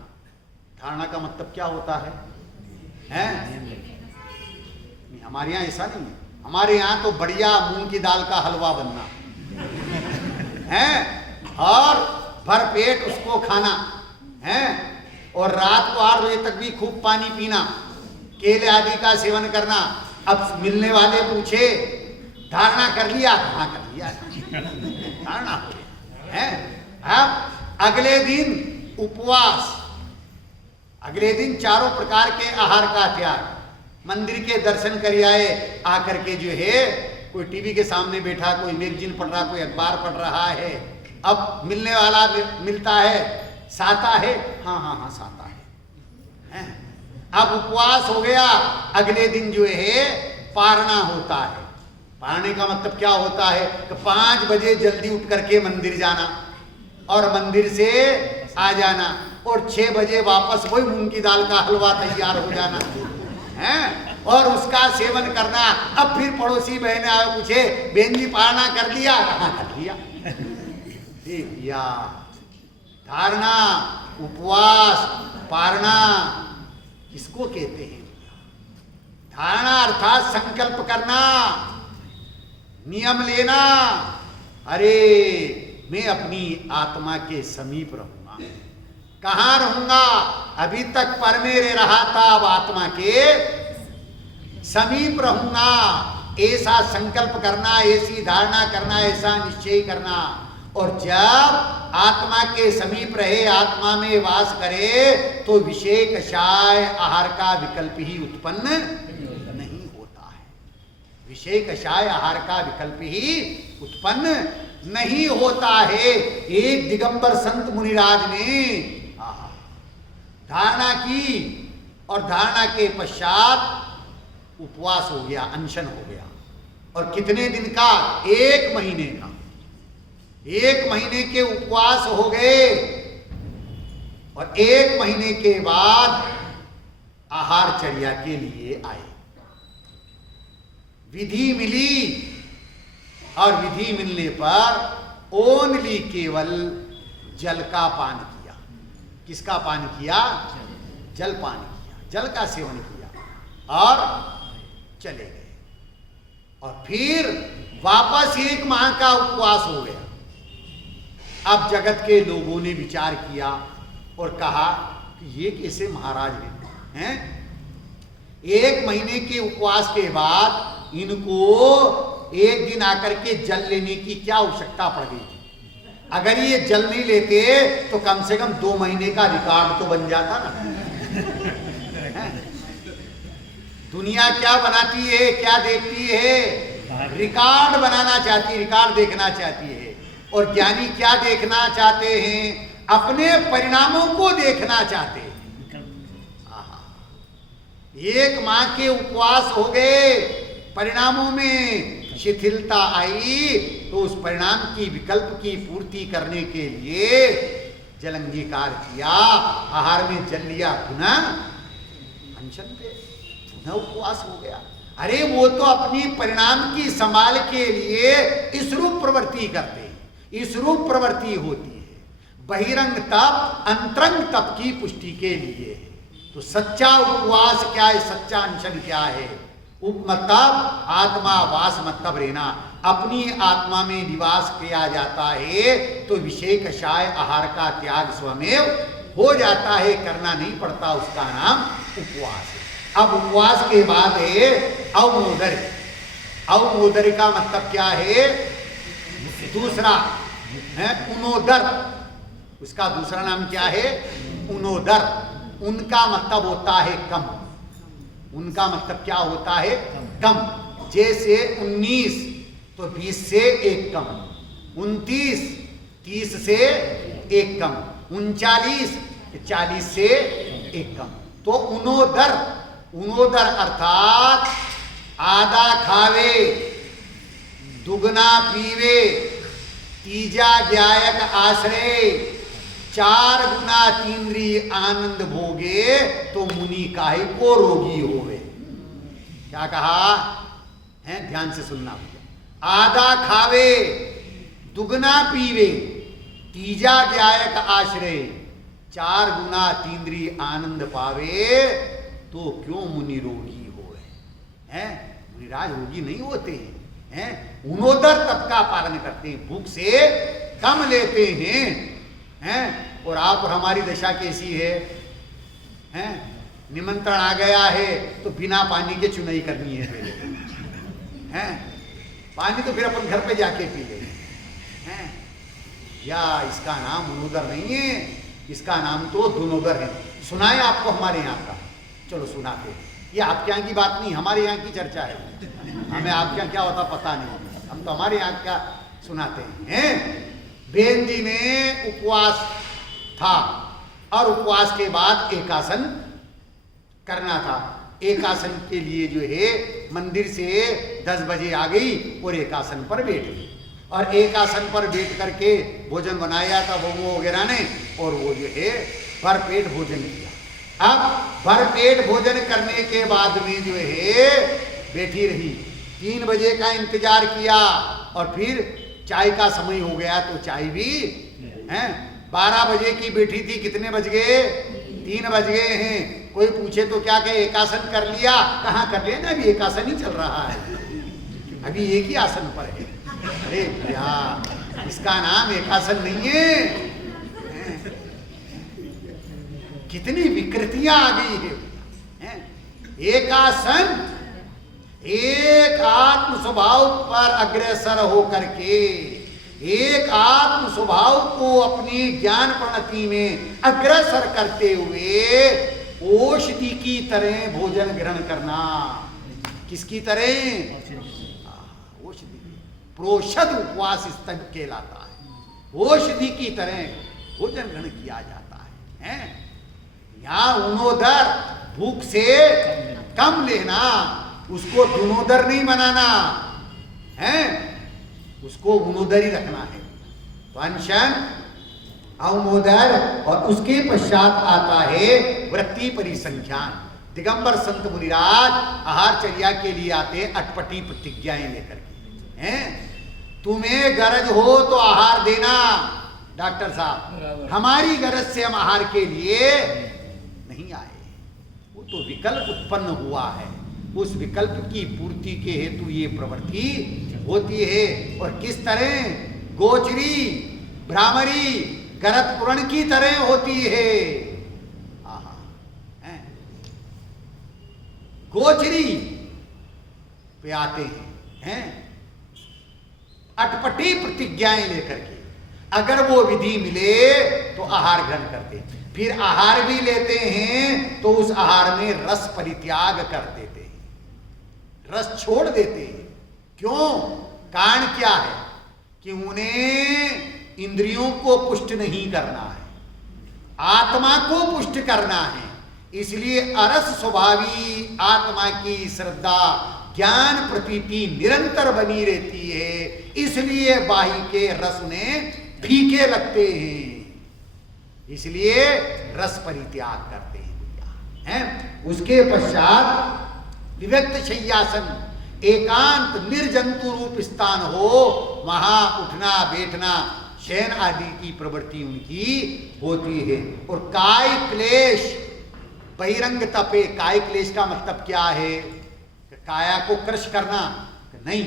धारणा का मतलब क्या होता है? नहीं, हमारे यहाँ ऐसा नहीं है। हमारे यहाँ तो बढ़िया मूंग की दाल का हलवा बनना है और भर पेट उसको खाना है, और रात को 8 बजे तक भी खूब पानी पीना, केले आदि का सेवन करना। अब मिलने वाले पूछे धारणा कर लिया? हाँ कर लिया, धारणा हो गया है। अब अगले दिन उपवास, अगले दिन 4 प्रकार के आहार का त्याग। मंदिर के दर्शन कर आए, आकर के जो है कोई टीवी के सामने बैठा, कोई मैगजीन पढ़ रहा, कोई अखबार पढ़ रहा है। अब मिलने वाला मिलता है, साता है, हाँ हाँ हाँ साता है। अब उपवास हो गया, अगले दिन जो है पारना होता है। पारने का मतलब क्या होता है कि 5 बजे जल्दी उठ करके मंदिर जाना और मंदिर से आ जाना, और 6 बजे वापस वही मूंग की दाल का हलवा तैयार हो जाना है और उसका सेवन करना। अब फिर पड़ोसी बहने आए, पूछे बहन जी पारना कर लिया? हाँ कर लिया। या धारणा, उपवास, पारना किसको कहते हैं? धारणा अर्थात संकल्प करना, नियम लेना। अरे मैं अपनी आत्मा के समीप रहूंगा। कहाँ रहूंगा? अभी तक पर मेरे रहा था, अब आत्मा के समीप रहूंगा। ऐसा संकल्प करना, ऐसी धारणा करना, ऐसा निश्चय करना। और जब आत्मा के समीप रहे, आत्मा में वास करे, तो विषय कषाय आहार का विकल्प ही उत्पन्न नहीं होता है। विषय कषाय आहार का विकल्प ही उत्पन्न नहीं होता है। एक दिगंबर संत मुनिराज ने धारणा की और धारणा के पश्चात उपवास हो गया, अनशन हो गया। और कितने दिन का? 1 महीने का। 1 महीने के उपवास हो गए और 1 महीने के बाद आहारचर्या के लिए आए। विधि मिली और विधि मिलने पर ओनली केवल जल का पान किया। किसका पान किया? जल पान किया, जल का सेवन किया और चले गए। और फिर वापस 1 माह का उपवास हो गया। अब जगत के लोगों ने विचार किया और कहा कि ये कैसे महाराज हैं? 1 महीने के उपवास के बाद इनको एक दिन आकर के जल लेने की क्या आवश्यकता पड़ गई थी? अगर ये जल नहीं लेते तो कम से कम 2 महीने का रिकॉर्ड तो बन जाता ना। दुनिया क्या बनाती है, क्या देखती है? रिकॉर्ड बनाना चाहती है, रिकॉर्ड देखना चाहती है। और ज्ञानी क्या देखना चाहते हैं? अपने परिणामों को देखना चाहते हैं। 1 माह के उपवास हो गए, परिणामों में शिथिलता आई, तो उस परिणाम की विकल्प की पूर्ति करने के लिए जल अंगीकार किया, आहार में जल लिया, पुनः अनशन पे, पुनः उपवास हो गया। अरे वो तो अपनी परिणाम की संभाल के लिए इस रूप प्रवृत्ति करते हैं। इस रूप प्रवृत्ति होती है बहिरंग तप, अंतरंग तप की पुष्टि के लिए। तो सच्चा उपवास क्या है? सच्चा अनशन क्या है? उपमतब आत्मा वास मतलब रहना, अपनी आत्मा में निवास किया जाता है तो विषय कषाय आहार का त्याग स्वमेव हो जाता है, करना नहीं पड़ता। उसका नाम उपवास है। अब उपवास के बाद है अवमोदर। अवमोदर का मतलब क्या है? दूसरा है उनोदर। उसका दूसरा नाम क्या है? उनोदर। उनका मतलब होता है कम। उनका मतलब क्या होता है? कम। जैसे 19 तो 20 से 1 कम, 29 30 से 1 कम, 39 40 से 1 कम। तो उनोदर, उनोदर अर्थात आधा खावे दुगना पीवे, तीजा ज्ञायक आश्रय, 4 गुना तीन्द्रिय आनंद भोगे, तो मुनि काहे को रोगी होवे। क्या कहा है? ध्यान से सुनना। आधा खावे दुगना पीवे, तीजा ज्ञायक आश्रय, 4 गुना तीन्द्रिय आनंद पावे, तो क्यों मुनि रोगी होवे? हैं? मुनिराज रोगी नहीं होते हैं। उनोदर तप का पालन करते हैं, भूख से कम लेते हैं। और आप और हमारी दशा कैसी है? हैं? निमंत्रण आ गया है तो बिना पानी के चुनाई करनी है पहले। हैं? पानी तो फिर अपन घर पे जाके पी लेंगे। हैं? या इसका नाम उनोदर नहीं है, इसका नाम तो दुनोदर है। सुनाए आपको हमारे यहाँ का? चलो सुनाते हैं। ये आपके यहाँ की बात नहीं, हमारे यहाँ की चर्चा है। हमें आपके यहाँ क्या होता पता नहीं, हम तो हमारे यहाँ क्या सुनाते हैं। बेन जी ने उपवास था और उपवास के बाद एकासन करना था। एकासन के लिए जो है मंदिर से 10 बजे आ गई और एकासन पर बैठ गई। और एकासन पर बैठ करके भोजन बनाया था बहुओं वगैरह ने, और वो जो है भरपेट भोजन किया। अब भरपेट भोजन करने के बाद में जो है बैठी रही, 3 बजे का इंतजार किया और फिर चाय का समय हो गया तो चाय भी हैं। 12 बजे की बैठी थी, कितने बज गए? 3 बज गए हैं। कोई पूछे तो क्या कहे? एकासन कर लिया। कहाँ कर लिया? ना अभी एकासन ही चल रहा है, अभी एक ही आसन पर है। अरे भैया, इसका नाम एकासन नहीं है। कितनी विकृतियां आ गई है। एकासन एक आत्म स्वभाव पर अग्रसर होकर के एक आत्म स्वभाव को अपनी ज्ञान प्रणति में अग्रसर करते हुए औषधि की तरह भोजन ग्रहण करना। किसकी तरह? औषधि। प्रोषद उपवास स्तव कहलाता है। औषधि की तरह भोजन ग्रहण किया जाता है। यहाँ उनोदर भूख से कम लेना, उसको दुनोदर नहीं बनाना है, उसको उनोदर ही रखना है। तो अनशन, अवमोदर, और उसके पश्चात आता है वृत्ति परिसंख्यान। दिगंबर संत मुनिराज आहारचर्या के लिए आते अटपटी प्रतिज्ञाएं लेकर के हैं। तुम्हें गरज हो तो आहार देना डॉक्टर साहब, हमारी गरज से हम आहार के लिए नहीं आए। वो तो विकल्प उत्पन्न हुआ है, उस विकल्प की पूर्ति के हेतु ये प्रवृत्ति होती है। और किस तरह? गोचरी भ्रामरी गरत पुरण की तरह होती है। गोचरी पे आते हैं अटपटी प्रतिज्ञाएं लेकर के। अगर वो विधि मिले तो आहार ग्रहण करते हैं, फिर आहार भी लेते हैं तो उस आहार में रस परित्याग कर देते हैं, रस छोड़ देते हैं। क्यों? कारण क्या है? कि उन्हें इंद्रियों को पुष्ट नहीं करना है, आत्मा को पुष्ट करना है। इसलिए अरस स्वभावी आत्मा की श्रद्धा ज्ञान प्रतीति निरंतर बनी रहती है, इसलिए बाही के रस उन्हें फीके लगते हैं, इसलिए रस परित्याग करते हैं। उसके पश्चात विविक्त शय्यासन, एकांत निर्जंतु रूप स्थान हो, वहां उठना बैठना शयन आदि की प्रवृत्ति उनकी होती है। और काय क्लेश बहिरंग तपे। काय क्लेश का मतलब क्या है? काया को क्रश करना नहीं,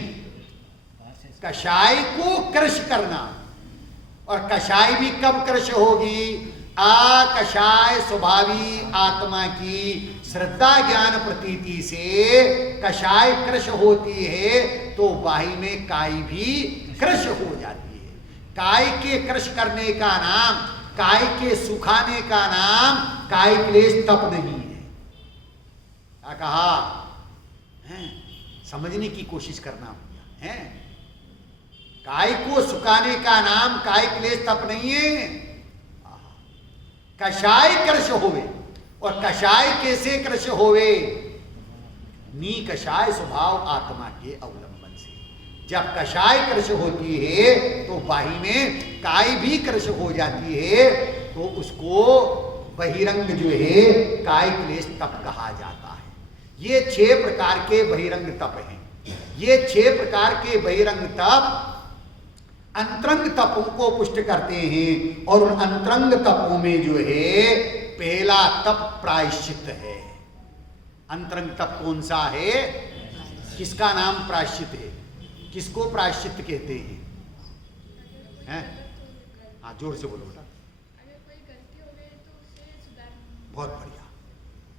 कषाय को क्रश करना। और कषाय भी कब क्रश होगी? अकषाय स्वभावी आत्मा की श्रद्धा ज्ञान प्रतीति से कषाय क्रश होती है, तो बाही में काय भी क्रश हो जाती है। काय के क्रश करने का नाम, काय के सुखाने का नाम काय क्लेश तप नहीं है। क्या कहा है? समझने की कोशिश करना है। काय को सुखाने का नाम काय क्लेश तप नहीं है। कषाय क्रश होवे। और कषाय कैसे क्रश होवे? नी कषाय स्वभाव आत्मा के अवलंबन से। जब कषाय क्रश होती है तो बाही में काय भी क्रश हो जाती है, तो उसको बहिरंग जो है काय क्लेश तप कहा जाता है। ये 6 प्रकार के बहिरंग तप हैं। ये 6 प्रकार के बहिरंग तप अंतरंग तपों को पुष्ट करते हैं। और उन अंतरंग तपों में जो है पहला तप प्रायश्चित है। अंतरंग तप कौन सा है? किसका नाम प्रायश्चित है? किसको प्रायश्चित कहते हैं? हाँ, जोर से बोलो बेटा। बहुत बढ़िया।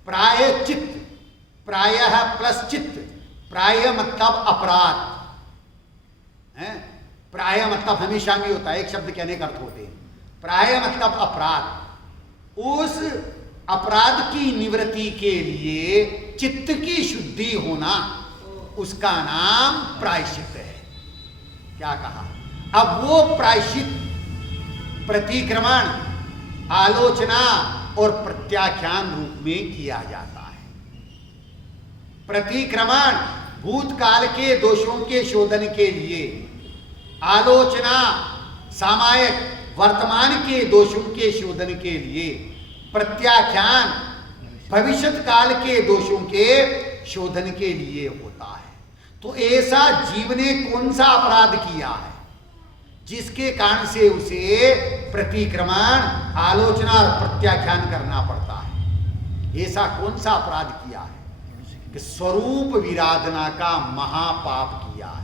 प्रायश्चित, प्रायः प्लस चित्त। प्राय मतलब अपराध है। प्राय मतलब हमेशा भी होता है, एक शब्द कहने का अर्थ होते हैं। प्राय मतलब अपराध। उस अपराध की निवृत्ति के लिए चित्त की शुद्धि होना, उसका नाम प्रायश्चित है। क्या कहा? अब वो प्रायश्चित प्रतिक्रमण, आलोचना और प्रत्याख्यान रूप में किया जाता है। प्रतिक्रमण भूतकाल के दोषों के शोधन के लिए, आलोचना सामायिक वर्तमान के दोषों के शोधन के लिए, प्रत्याख्यान भविष्यत काल के दोषों के शोधन के लिए होता है। तो ऐसा जीव ने कौन सा अपराध किया है जिसके कारण से उसे प्रतिक्रमण, आलोचना और प्रत्याख्यान करना पड़ता है? ऐसा कौन सा अपराध किया है? कि स्वरूप विराधना का महापाप किया है।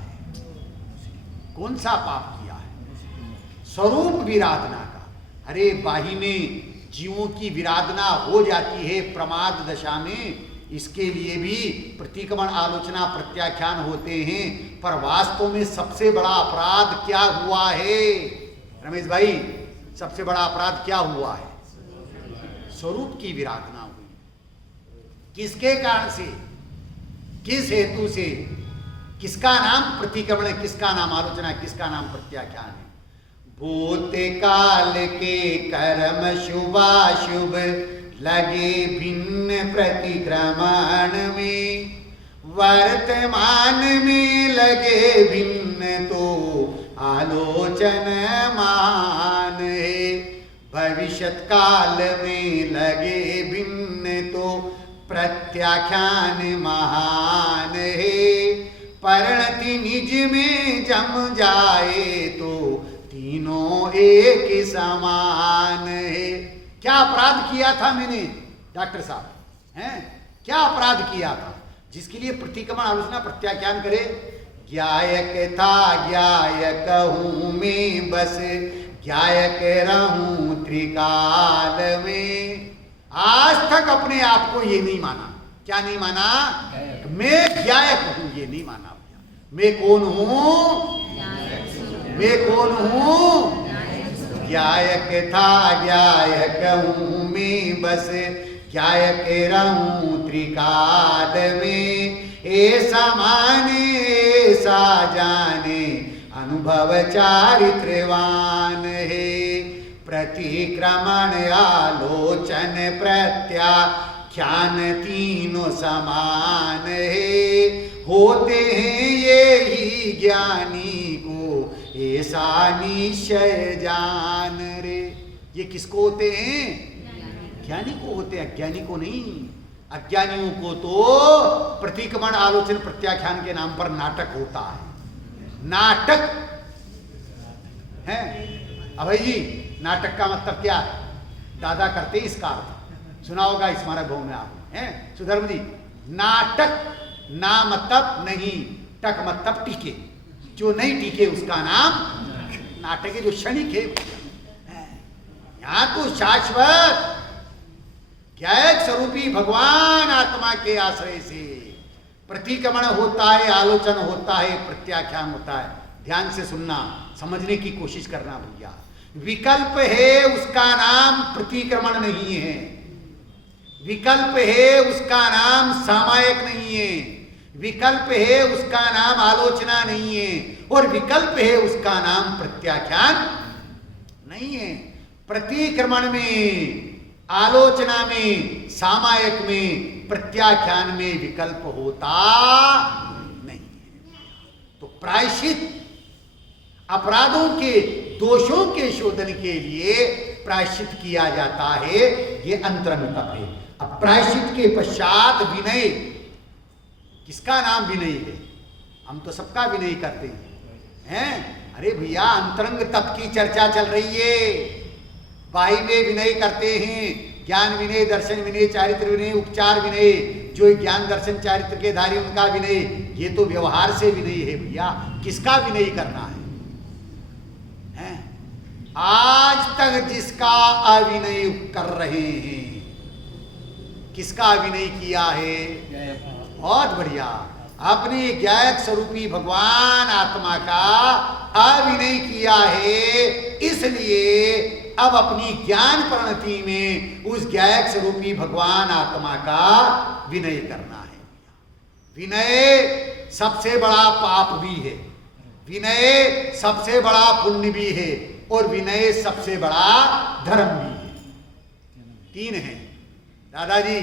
कौन सा पाप किया है? स्वरूप विराधना का। अरे बाही में जीवों की विराधना हो जाती है प्रमाद दशा में, इसके लिए भी प्रतिक्रमण, आलोचना, प्रत्याख्यान होते हैं। पर वास्तव में सबसे बड़ा अपराध क्या हुआ है रमेश भाई? सबसे बड़ा अपराध क्या हुआ है? स्वरूप की विराधना हुई। किसके कारण से, किस हेतु से? किसका नाम प्रतिक्रमण है, किसका नाम आलोचना है, किसका नाम प्रत्याख्यान है? भूत काल के कर्म शुभाशुभ लगे भिन्न प्रतिक्रमण में, वर्तमान में लगे भिन्न तो आलोचन मान है, भविष्यत काल में लगे भिन्न तो प्रत्याख्यान महान है, परिणति निज में जम जाए तो तीनों एक समान है। क्या अपराध किया था मैंने डॉक्टर साहब हैं? क्या अपराध किया था जिसके लिए प्रतिक्रमण, आलोचना, प्रत्याख्यान करे? ज्ञायक था ज्ञायक हूं मैं बस, ज्ञायक रहूं त्रिकाल में। आज तक अपने आप को ये नहीं माना। क्या नहीं माना? मैं ज्ञायक हूं, ये नहीं माना। मैं कौन हूं? मैं कौन हूं? ज्ञायक था ज्ञायक हूं मैं बस, ज्ञायक रहूं त्रिकाल में। ऐसा माने ऐसा जाने अनुभव चारित्रवान है, प्रतिक्रमण आलोचन प्रत्याख्यान तीनों समान है, होते हैं ये ही ज्ञानी को ऐसा निश्चय जान रे। ये किसको होते हैं? ज्ञानी को होते हैं, अज्ञानी को नहीं। अज्ञानियों को तो प्रतिक्रमण, आलोचन, प्रत्याख्यान के नाम पर नाटक होता है। नाटक है अभय जी, नाटक का मतलब क्या है? दादा करते इसका अर्थ सुना होगा स्मारक भवन में आप हैं सुधर्म जी। नाटक, ना मतलब नहीं, टक मतलब टीके, जो नहीं टीके उसका नाम नाटक है, जो क्षणिक है। यहां तो शाश्वत ज्ञायक स्वरूपी भगवान आत्मा के आश्रय से प्रतिक्रमण होता है, आलोचन होता है, प्रत्याख्यान होता है। ध्यान से सुनना, समझने की कोशिश करना भैया। विकल्प है उसका नाम प्रतिक्रमण नहीं है, विकल्प है उसका नाम सामायिक नहीं है, विकल्प है उसका नाम आलोचना नहीं है, और विकल्प है उसका नाम प्रत्याख्यान नहीं है। प्रतिक्रमण में, आलोचना में, सामायिक में, प्रत्याख्यान में विकल्प होता नहीं है। तो प्रायश्चित, अपराधों के, दोषों के शोधन के लिए प्रायश्चित किया जाता है। ये अंतरंग तप है। अब प्रायश्चित के पश्चात विनय, किसका नाम विनय है? हम तो सबका विनय करते हैं। अरे भैया, अंतरंग तप की चर्चा चल रही है। बाह्य में विनय करते हैं, ज्ञान विनय, दर्शन विनय, चारित्र विनय, उपचार विनय। जो ज्ञान दर्शन चारित्र के धारी उनका विनय, ये तो व्यवहार से विनय है भैया। किसका विनय करना है? आज तक जिसका अविनय कर रहे हैं, किसका अविनय किया है? बहुत बढ़िया, अपने ज्ञायक स्वरूपी भगवान आत्मा का अविनय किया है। इसलिए अब अपनी ज्ञान परिणति में उस ज्ञायक स्वरूपी भगवान आत्मा का विनय करना है। विनय सबसे बड़ा पाप भी है, विनय सबसे बड़ा पुण्य भी है, और विनय सबसे बड़ा धर्म भी है। तीन है दादाजी,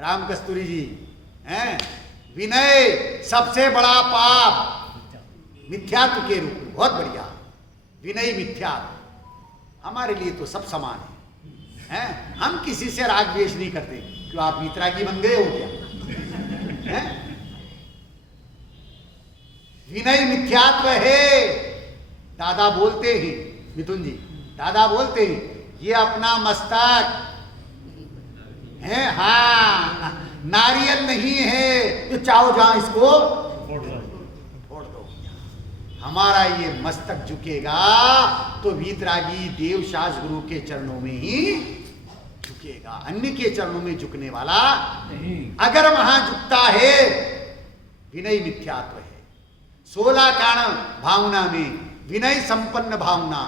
राम कस्तूरी जी हैं। विनय सबसे बड़ा पाप मिथ्यात्व के रूप में, बहुत बढ़िया। विनय मिथ्यात्व, हमारे लिए तो सब समान है। हम किसी से राग द्वेष नहीं करते। क्यों, आप वितरागी बन गए हो क्या? हैं? विनय मिथ्यात्व है। दादा बोलते हैं, मिथुन जी दादा बोलते हैं, ये अपना मस्तक है, हाँ, नारियल नहीं है तो चाहो जहां इसको फोड़ दो। हमारा ये मस्तक झुकेगा तो वीतरागी देव शास गुरु के चरणों में ही झुकेगा, अन्य के चरणों में झुकने वाला नहीं। अगर वहां झुकता है, विनय मिथ्यात्व है। 16 कारण भावना में विनय संपन्न भावना,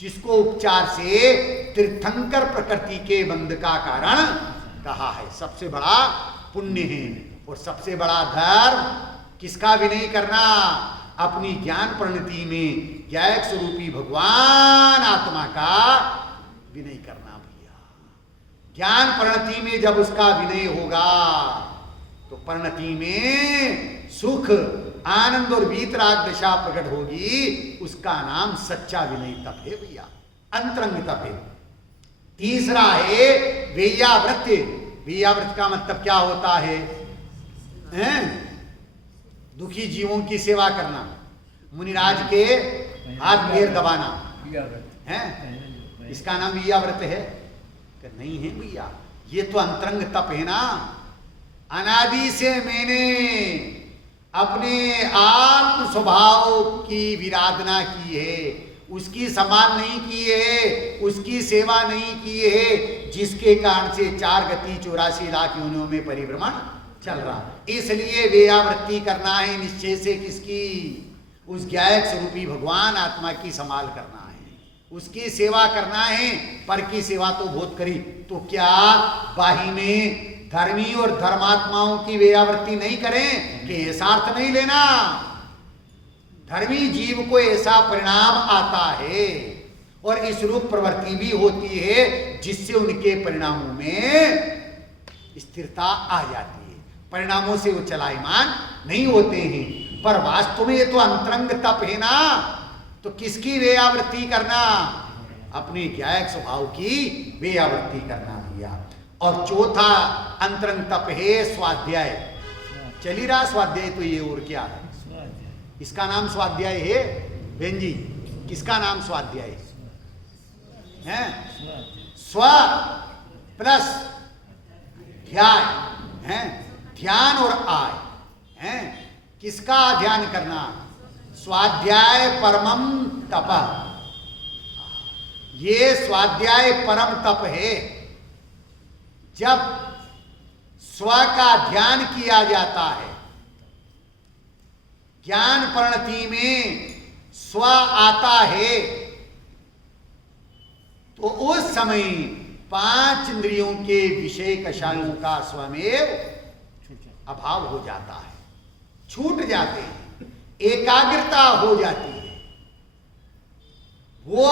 जिसको उपचार से तीर्थंकर प्रकृति के बंध का कारण कहा है, सबसे बड़ा पुण्य है। और सबसे बड़ा धर्म किसका विनय करना? अपनी ज्ञान परिणति में ज्ञायक स्वरूपी भगवान आत्मा का विनय करना भैया। ज्ञान परिणति में जब उसका विनय होगा तो परिणति में सुख, आनंद और वीतराग दशा प्रकट होगी। उसका नाम सच्चा विनय तप है भैया, अंतरंग तप है। तीसरा है वेयावृत्ति। वेयावृत्ति का मतलब क्या होता है? दुखी जीवों की सेवा करना, मुनिराज के हाथ पैर दबाना है, इसका नाम वेयाव्रत है? नहीं है भैया, ये तो अंतरंग तप है ना। अनादि से मैंने अपने आत्म स्वभाव की विराधना की है, उसकी संभाल नहीं की है, उसकी सेवा नहीं की है, जिसके कारण से 4 गति 84 लाख योनियों में परिभ्रमण चल रहा। इसलिए वेयावृत्ति करना है निश्चय से किसकी? उस ज्ञायक स्वरूपी भगवान आत्मा की संभाल करना है, उसकी सेवा करना है। पर की सेवा तो बहुत करी, तो क्या बाही में धर्मी और धर्मात्माओं की वेयावृत्ति नहीं करें कि ऐसा अर्थ नहीं लेना। धर्मी जीव को ऐसा परिणाम आता है और इस रूप प्रवृत्ति भी होती है जिससे उनके परिणामों में स्थिरता आ जाती है, परिणामों से वो चलायमान नहीं होते हैं। पर वास्तव में ये तो अंतरंग तप है ना, तो किसकी वेयावृत्ति करना? अपने ज्ञायक स्वभाव की वेयावृत्ति करना भैया। और चौथा अंतरंग तप है स्वाध्याय। चल ही रहा स्वाध्याय, तो ये और क्या है? इसका नाम स्वाध्याय है बहन जी। किसका नाम स्वाध्याय है? स्व प्लस ध्याय है, ध्यान और आय है। किसका ध्यान करना? स्वाध्याय परमम तप। ये स्वाध्याय परम तप है। जब स्व का ध्यान किया जाता है, ज्ञान परिणति में स्व आता है, तो उस समय 5 इंद्रियों के विषय कषायों का स्वमेव अभाव हो जाता है, छूट जाते हैं, एकाग्रता हो जाती है। वो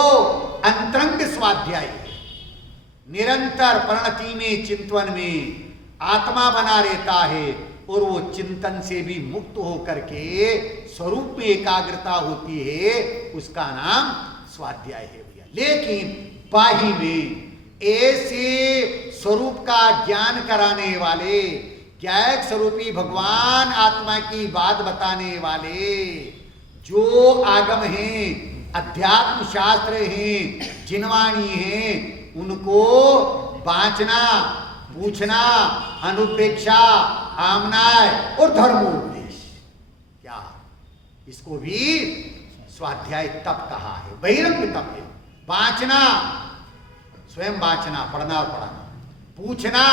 अंतरंग स्वाध्याय है। निरंतर परिणति में, चिंतन में आत्मा बना रहता है और वो चिंतन से भी मुक्त होकर के स्वरूप में एकाग्रता होती है, उसका नाम स्वाध्याय है भैया। लेकिन बाही में ऐसे स्वरूप का ज्ञान कराने वाले, ज्ञायक स्वरूपी भगवान आत्मा की बात बताने वाले जो आगम हैं, अध्यात्म शास्त्र हैं, जिनवाणी हैं, उनको बांचना, पूछना, अनुप्रेक्षा, आमनाय और धर्मोपदेश, क्या इसको भी स्वाध्याय तप कहा है। बहिरंग तप है। बांचना, स्वयं बांचना, पढ़ना और पढ़ाना, पूछना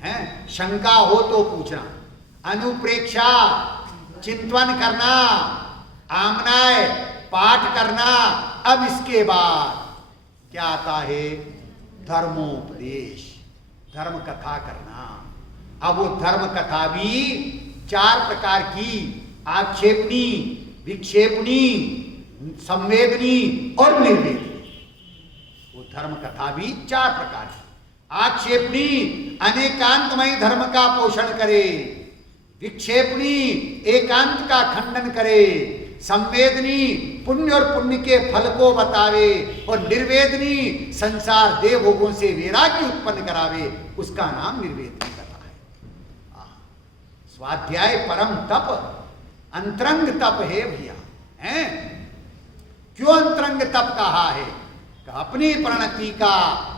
है, शंका हो तो पूछना, अनुप्रेक्षा चिंतन करना, आमनाय पाठ करना। अब इसके बाद क्या आता है? धर्मोपदेश, धर्म कथा करना। अब वो धर्म कथा भी 4 प्रकार की, आक्षेपणी, विक्षेपणी, संवेदनी और निर्वेदनी। वो धर्म कथा भी 4 प्रकार की। आक्षेपणी अनेकांतमय धर्म का पोषण करे, विक्षेपणी एकांत का खंडन करे, संवेदनी पुण्य और पुण्य के फल को बतावे, और निर्वेदनी संसार देव भोगों से वैराग्य उत्पन्न करावे, उसका नाम निर्वेदनी कथा है। स्वाध्याय परम तप, अंतरंग तप है भैया। हैं? क्यों अंतरंग तप कहा है? अपनी परिणति का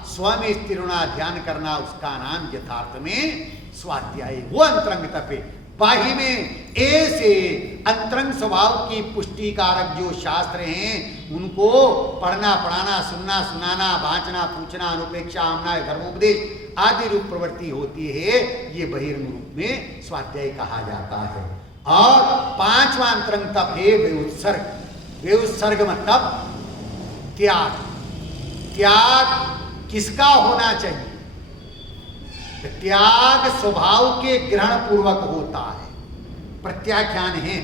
स्वयं स्थिर होना, ध्यान करना, उसका नाम यथार्थ में स्वाध्याय, वो अंतरंग तप है। बाही में ऐसे अंतरंग स्वभाव की पुष्टिकारक जो शास्त्र हैं उनको पढ़ना, पढ़ाना, सुनना, सुनाना, बांचना, पूछना, अनुपेक्षा, आमना, धर्मोपदेश आदि रूप प्रवृत्ति होती है, ये बहिरंग रूप में स्वाध्याय कहा जाता है। और पांचवा अंतरंग तप है व्युत्सर्ग। व्युत्सर्ग मतलब त्याग। त्याग किसका होना चाहिए? त्याग स्वभाव के ग्रहण पूर्वक होता है। प्रत्याख्यान है,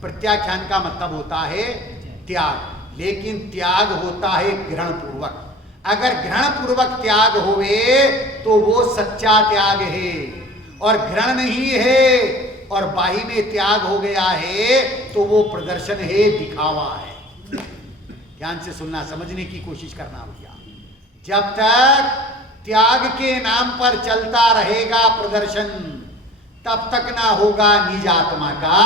प्रत्याख्यान का मतलब होता है त्याग, लेकिन त्याग होता है ग्रहण पूर्वक। अगर ग्रहण पूर्वक त्याग होवे तो वो सच्चा त्याग है, और ग्रहण नहीं है और बाही में त्याग हो गया है तो वो प्रदर्शन है, दिखावा है। ध्यान से सुनना, समझने की कोशिश करना भैया। जब तक त्याग के नाम पर चलता रहेगा प्रदर्शन, तब तक ना होगा निज आत्मा का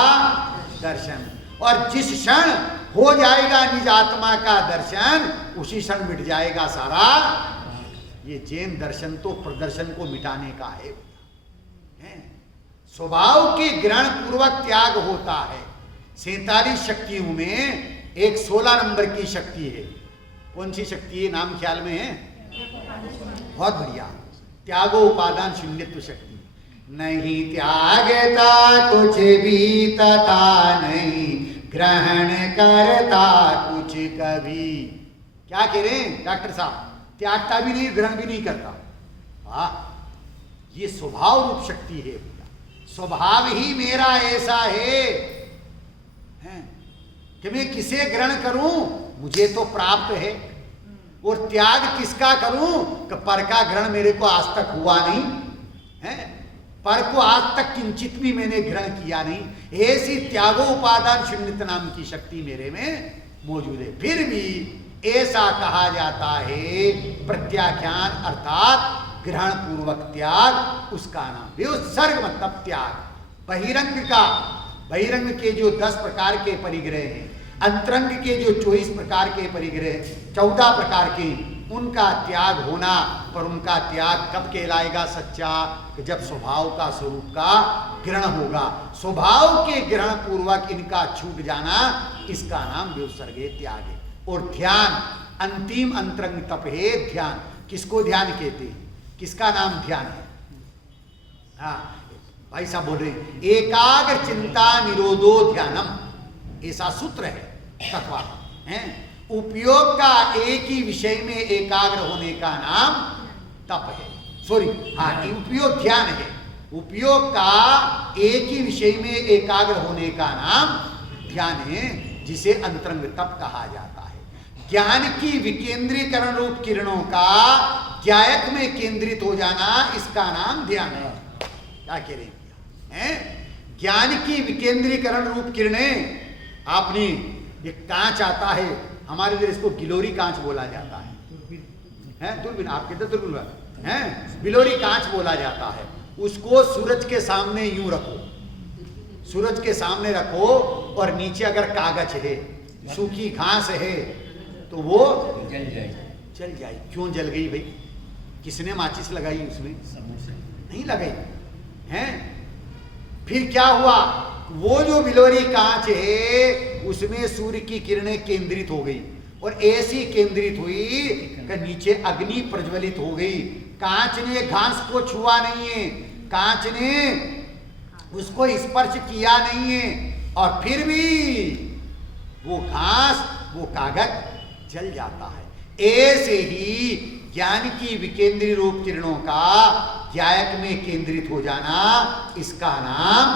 दर्शन। और जिस क्षण हो जाएगा निज आत्मा का दर्शन, उसी क्षण मिट जाएगा सारा। ये जैन दर्शन तो प्रदर्शन को मिटाने का है। स्वभाव के ग्रहण पूर्वक त्याग होता है। 47 शक्तियों में एक 16 नंबर की शक्ति है। कौन सी शक्ति है? नाम ख्याल में है? बहुत बढ़िया, त्यागो उपादान शून्यत्व शक्ति। नहीं त्यागता कुछ भी तथा नहीं ग्रहण करता कुछ कभी। क्या कह रहे हैं डॉक्टर साहब? त्यागता भी नहीं, ग्रहण भी नहीं करता। वाह, ये स्वभाव रूप शक्ति है। स्वभाव ही मेरा ऐसा है कि मैं किसे ग्रहण करूं, मुझे तो प्राप्त है। और त्याग किसका करूं कि पर का ग्रहण मेरे को आज तक हुआ नहीं है, पर को आज तक किंचित भी मैंने ग्रहण किया नहीं। ऐसी त्यागो उपादान शून्यत नाम की शक्ति मेरे में मौजूद है। फिर भी ऐसा कहा जाता है प्रत्याख्यान अर्थात ग्रहण पूर्वक त्याग, उसका नाम व्युत्सर्ग मतलब त्याग। बहिरंग का, बहिरंग के जो 10 प्रकार के परिग्रह हैं, अंतरंग के जो 24 प्रकार के परिग्रह, 14 प्रकार के, उनका त्याग होना। पर उनका त्याग कब कहलाएगा सच्चा? कि जब स्वभाव का स्वरूप का ग्रहण होगा। स्वभाव के ग्रहण पूर्वक इनका छूट जाना, इसका नाम व्युत्सर्ग त्याग है। और ध्यान अंतिम अंतरंग तप है ध्यान। किसको ध्यान कहते हैं? किसका नाम ध्यान है? हाँ, भाई साहब बोल रहे हैं एकाग्र चिंता निरोधो ध्यानम, ऐसा सूत्र है तत्वा है। उपयोग का एक ही विषय में एकाग्र होने का नाम तप है। सॉरी, हाँ, उपयोग ध्यान है। उपयोग का एक ही विषय में एकाग्र होने का नाम ध्यान है, जिसे अंतरंग तप कहा जाता है। ज्ञान की विकेंद्रीकरण रूप किरणों का ज्ञायक में केंद्रित हो जाना, इसका नाम ध्यान है। क्या कह रहे हैं? ज्ञान की विकेंद्रीकरण रूप किरणें, आपने ये कांच आता है हमारे इधर, इसको गिलोरी कांच बोला जाता है। दूरबीन, आपके इधर दूरबीन है, बिलोरी कांच बोला जाता है। उसको सूरज के सामने यूं रखो, सूरज के सामने रखो, और नीचे अगर कागज है, सूखी घास है, तो वो जल जाए। क्यों जल गई भाई? किसने माचिस लगाई उसमें? नहीं लगाई है। फिर क्या हुआ? वो जो बिलोरी कांच है उसमें सूर्य की किरणें केंद्रित हो गई, और ऐसी केंद्रित हुई कि नीचे अग्नि प्रज्वलित हो गई। कांच ने घास को छुआ नहीं है, कांच ने उसको स्पर्श किया नहीं है, और फिर भी वो घास, वो कागज जल जाता है। ऐसे ही ज्ञान की विकेंद्री रूप किरणों का ज्ञायक में केंद्रित हो जाना, इसका नाम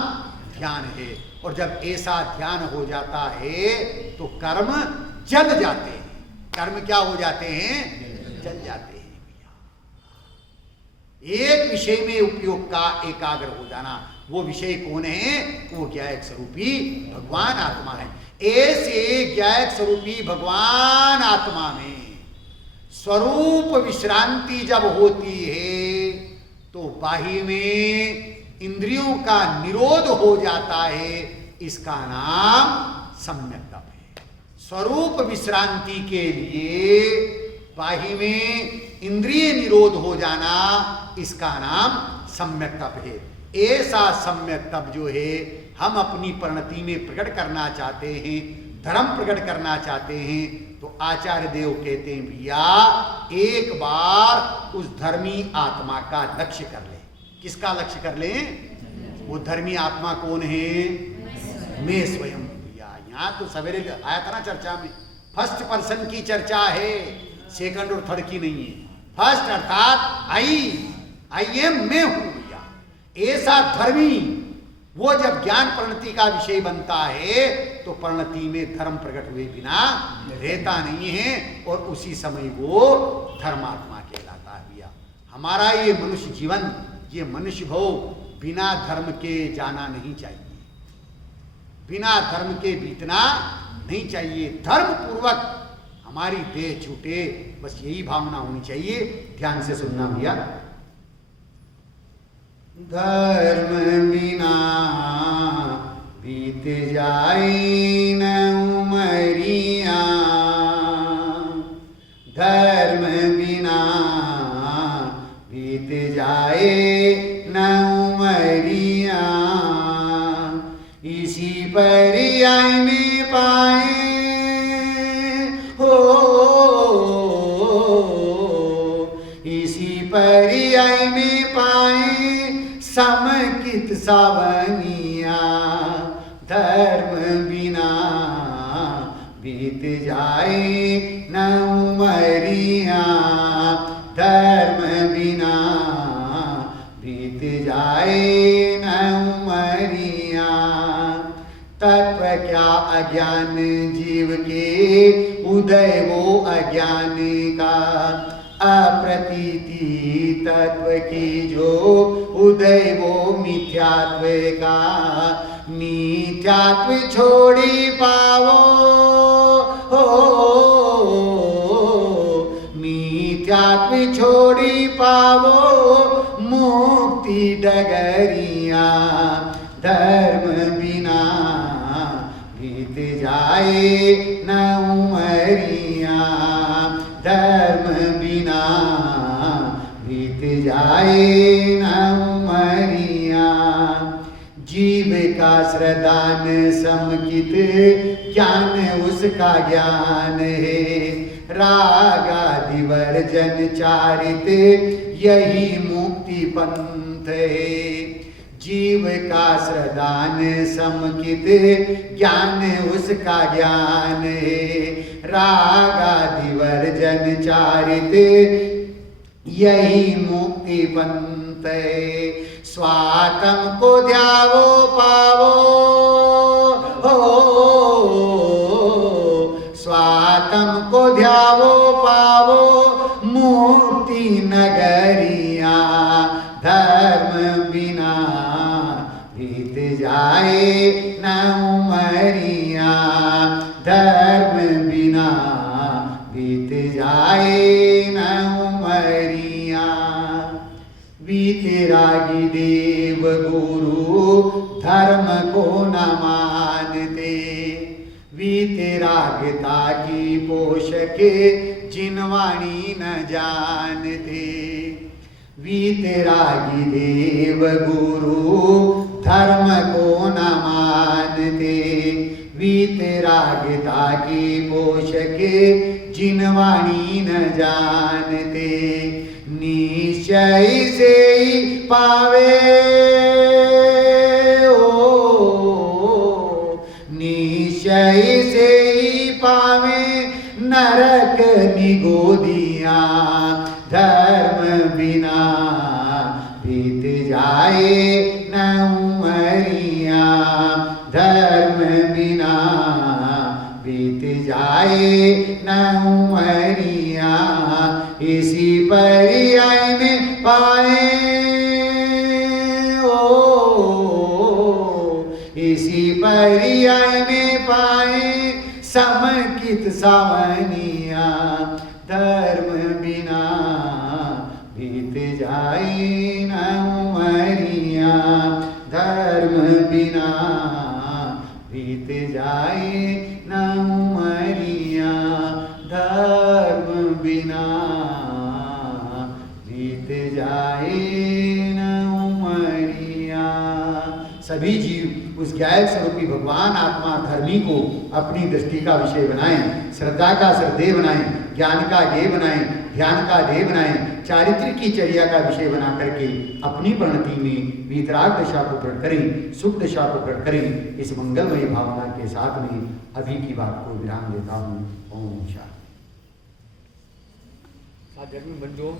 ध्यान है। और जब ऐसा ध्यान हो जाता है तो कर्म जल जाते हैं। कर्म क्या हो जाते हैं? जल जाते हैं। एक विषय में उपयोग का एकाग्र हो जाना, वो विषय कौन है? वो ज्ञायक स्वरूपी भगवान आत्मा है। ऐसे ज्ञायक स्वरूपी भगवान आत्मा में स्वरूप विश्रांति जब होती है तो बाह्य में इंद्रियों का निरोध हो जाता है, इसका नाम सम्यक तप है। स्वरूप विश्रांति के लिए बाह्य में इंद्रिय निरोध हो जाना, इसका नाम सम्यक तप है। ऐसा सम्यक तब जो है हम अपनी परिणति में प्रकट करना चाहते हैं, धर्म प्रकट करना चाहते हैं, तो आचार्य देव कहते हैं भैया एक बार उस धर्मी आत्मा का लक्ष्य कर ले। किसका लक्ष्य कर ले? वो धर्मी आत्मा कौन है? मैं स्वयं भैया। यहाँ तो सवेरे आया था ना चर्चा में, फर्स्ट पर्सन की चर्चा है, सेकंड और थर्ड की नहीं है। फर्स्ट अर्थात आई एम, मैं हूं भैया। ऐसा धर्मी वो जब ज्ञान परिणति का विषय बनता है तो परिणति में धर्म प्रकट हुए बिना रहता नहीं है, और उसी समय वो धर्मात्मा कहलाता है भैया। हमारा ये मनुष्य जीवन, ये मनुष्य भव बिना धर्म के जाना नहीं चाहिए, बिना धर्म के बीतना नहीं चाहिए। धर्म पूर्वक हमारी देह छूटे, बस यही भावना होनी चाहिए। ध्यान से सुनना भैया। धर्म बिना बीत जाए न उमरिया, धर्म बिना बीत जाए न उमरिया, इसी पर्याय में पाए हो, इसी पर्याय में पाए समकित सावनिया। धर्म बिना बीत जाए न उमरिया, धर्म बिना बीत जाए न उमरिया। तत्व क्या अज्ञान जीव के, उदय वो अज्ञान का, अप्रतीति तत्व की जो उदय वो मिथ्यात्व का। मिथ्यात्व छोड़ी पावो हो, मिथ्यात्व छोड़ी पावो मुक्ति डगरिया। धर्म बिना बीत जाए न उमरिया, धर्म बिना बीत जाए न उमरिया। जीव का श्रद्धान समकित ज्ञान उसका ज्ञान है, रागादि वर्जन चारित यही मुक्ति पंथ है। जीव का श्रद्धान समकित ज्ञान उसका ज्ञान है, रागादि वर्जन चारित यही मुक्ति पंथ है। स्वात्म को ध्यावो पावो हो, स्वात्म को ध्यावो पावो मुक्ति नगरिया। धर्म बिना बीत जाए न उमरिया, धर्म बिना बीत जाए न उमरिया। वीतरागी देव गुरु धर्म को न मानते, वीतरागता की पोषके जिनवाणी न जानते। वीतरागी देव गुरु धर्म को न मानते, वीतरागता की पोषके जिनवाणी न जानते। निश्चय से ही पावे ओ, निश्चय से ही पावे नरक निगोदिया। धर्म बिना बीत जाए न उमरिया, धर्म बिना बीत जाए न उमरिया। इसी पर्याय में पाए ओ, इसी पर्याय में पाए समकित सावनिया। धर्म बिना बीत जाए न उमरिया, धर्म बिना बीत जाए न उमरिया, धर्म बिना बीत जाए न उमरिया। सभी जीव उस ज्ञायक स्वरूपी भगवान आत्मा धर्मी को अपनी दृष्टि का विषय बनाएं, श्रद्धा का श्रद्धेय बनाएं, ज्ञान का ज्ञेय बनाएं, ध्यान का ध्येय बनाएं, चारित्र की चर्या का विषय बना करके अपनी परिणति में वीतराग दशा को प्रकट करें, सुख दशा को प्रकट करें। इस मंगलमयी भावना के साथ में अभी की बात को विराम देता हूँ। ओम शांति। साथ में बन जो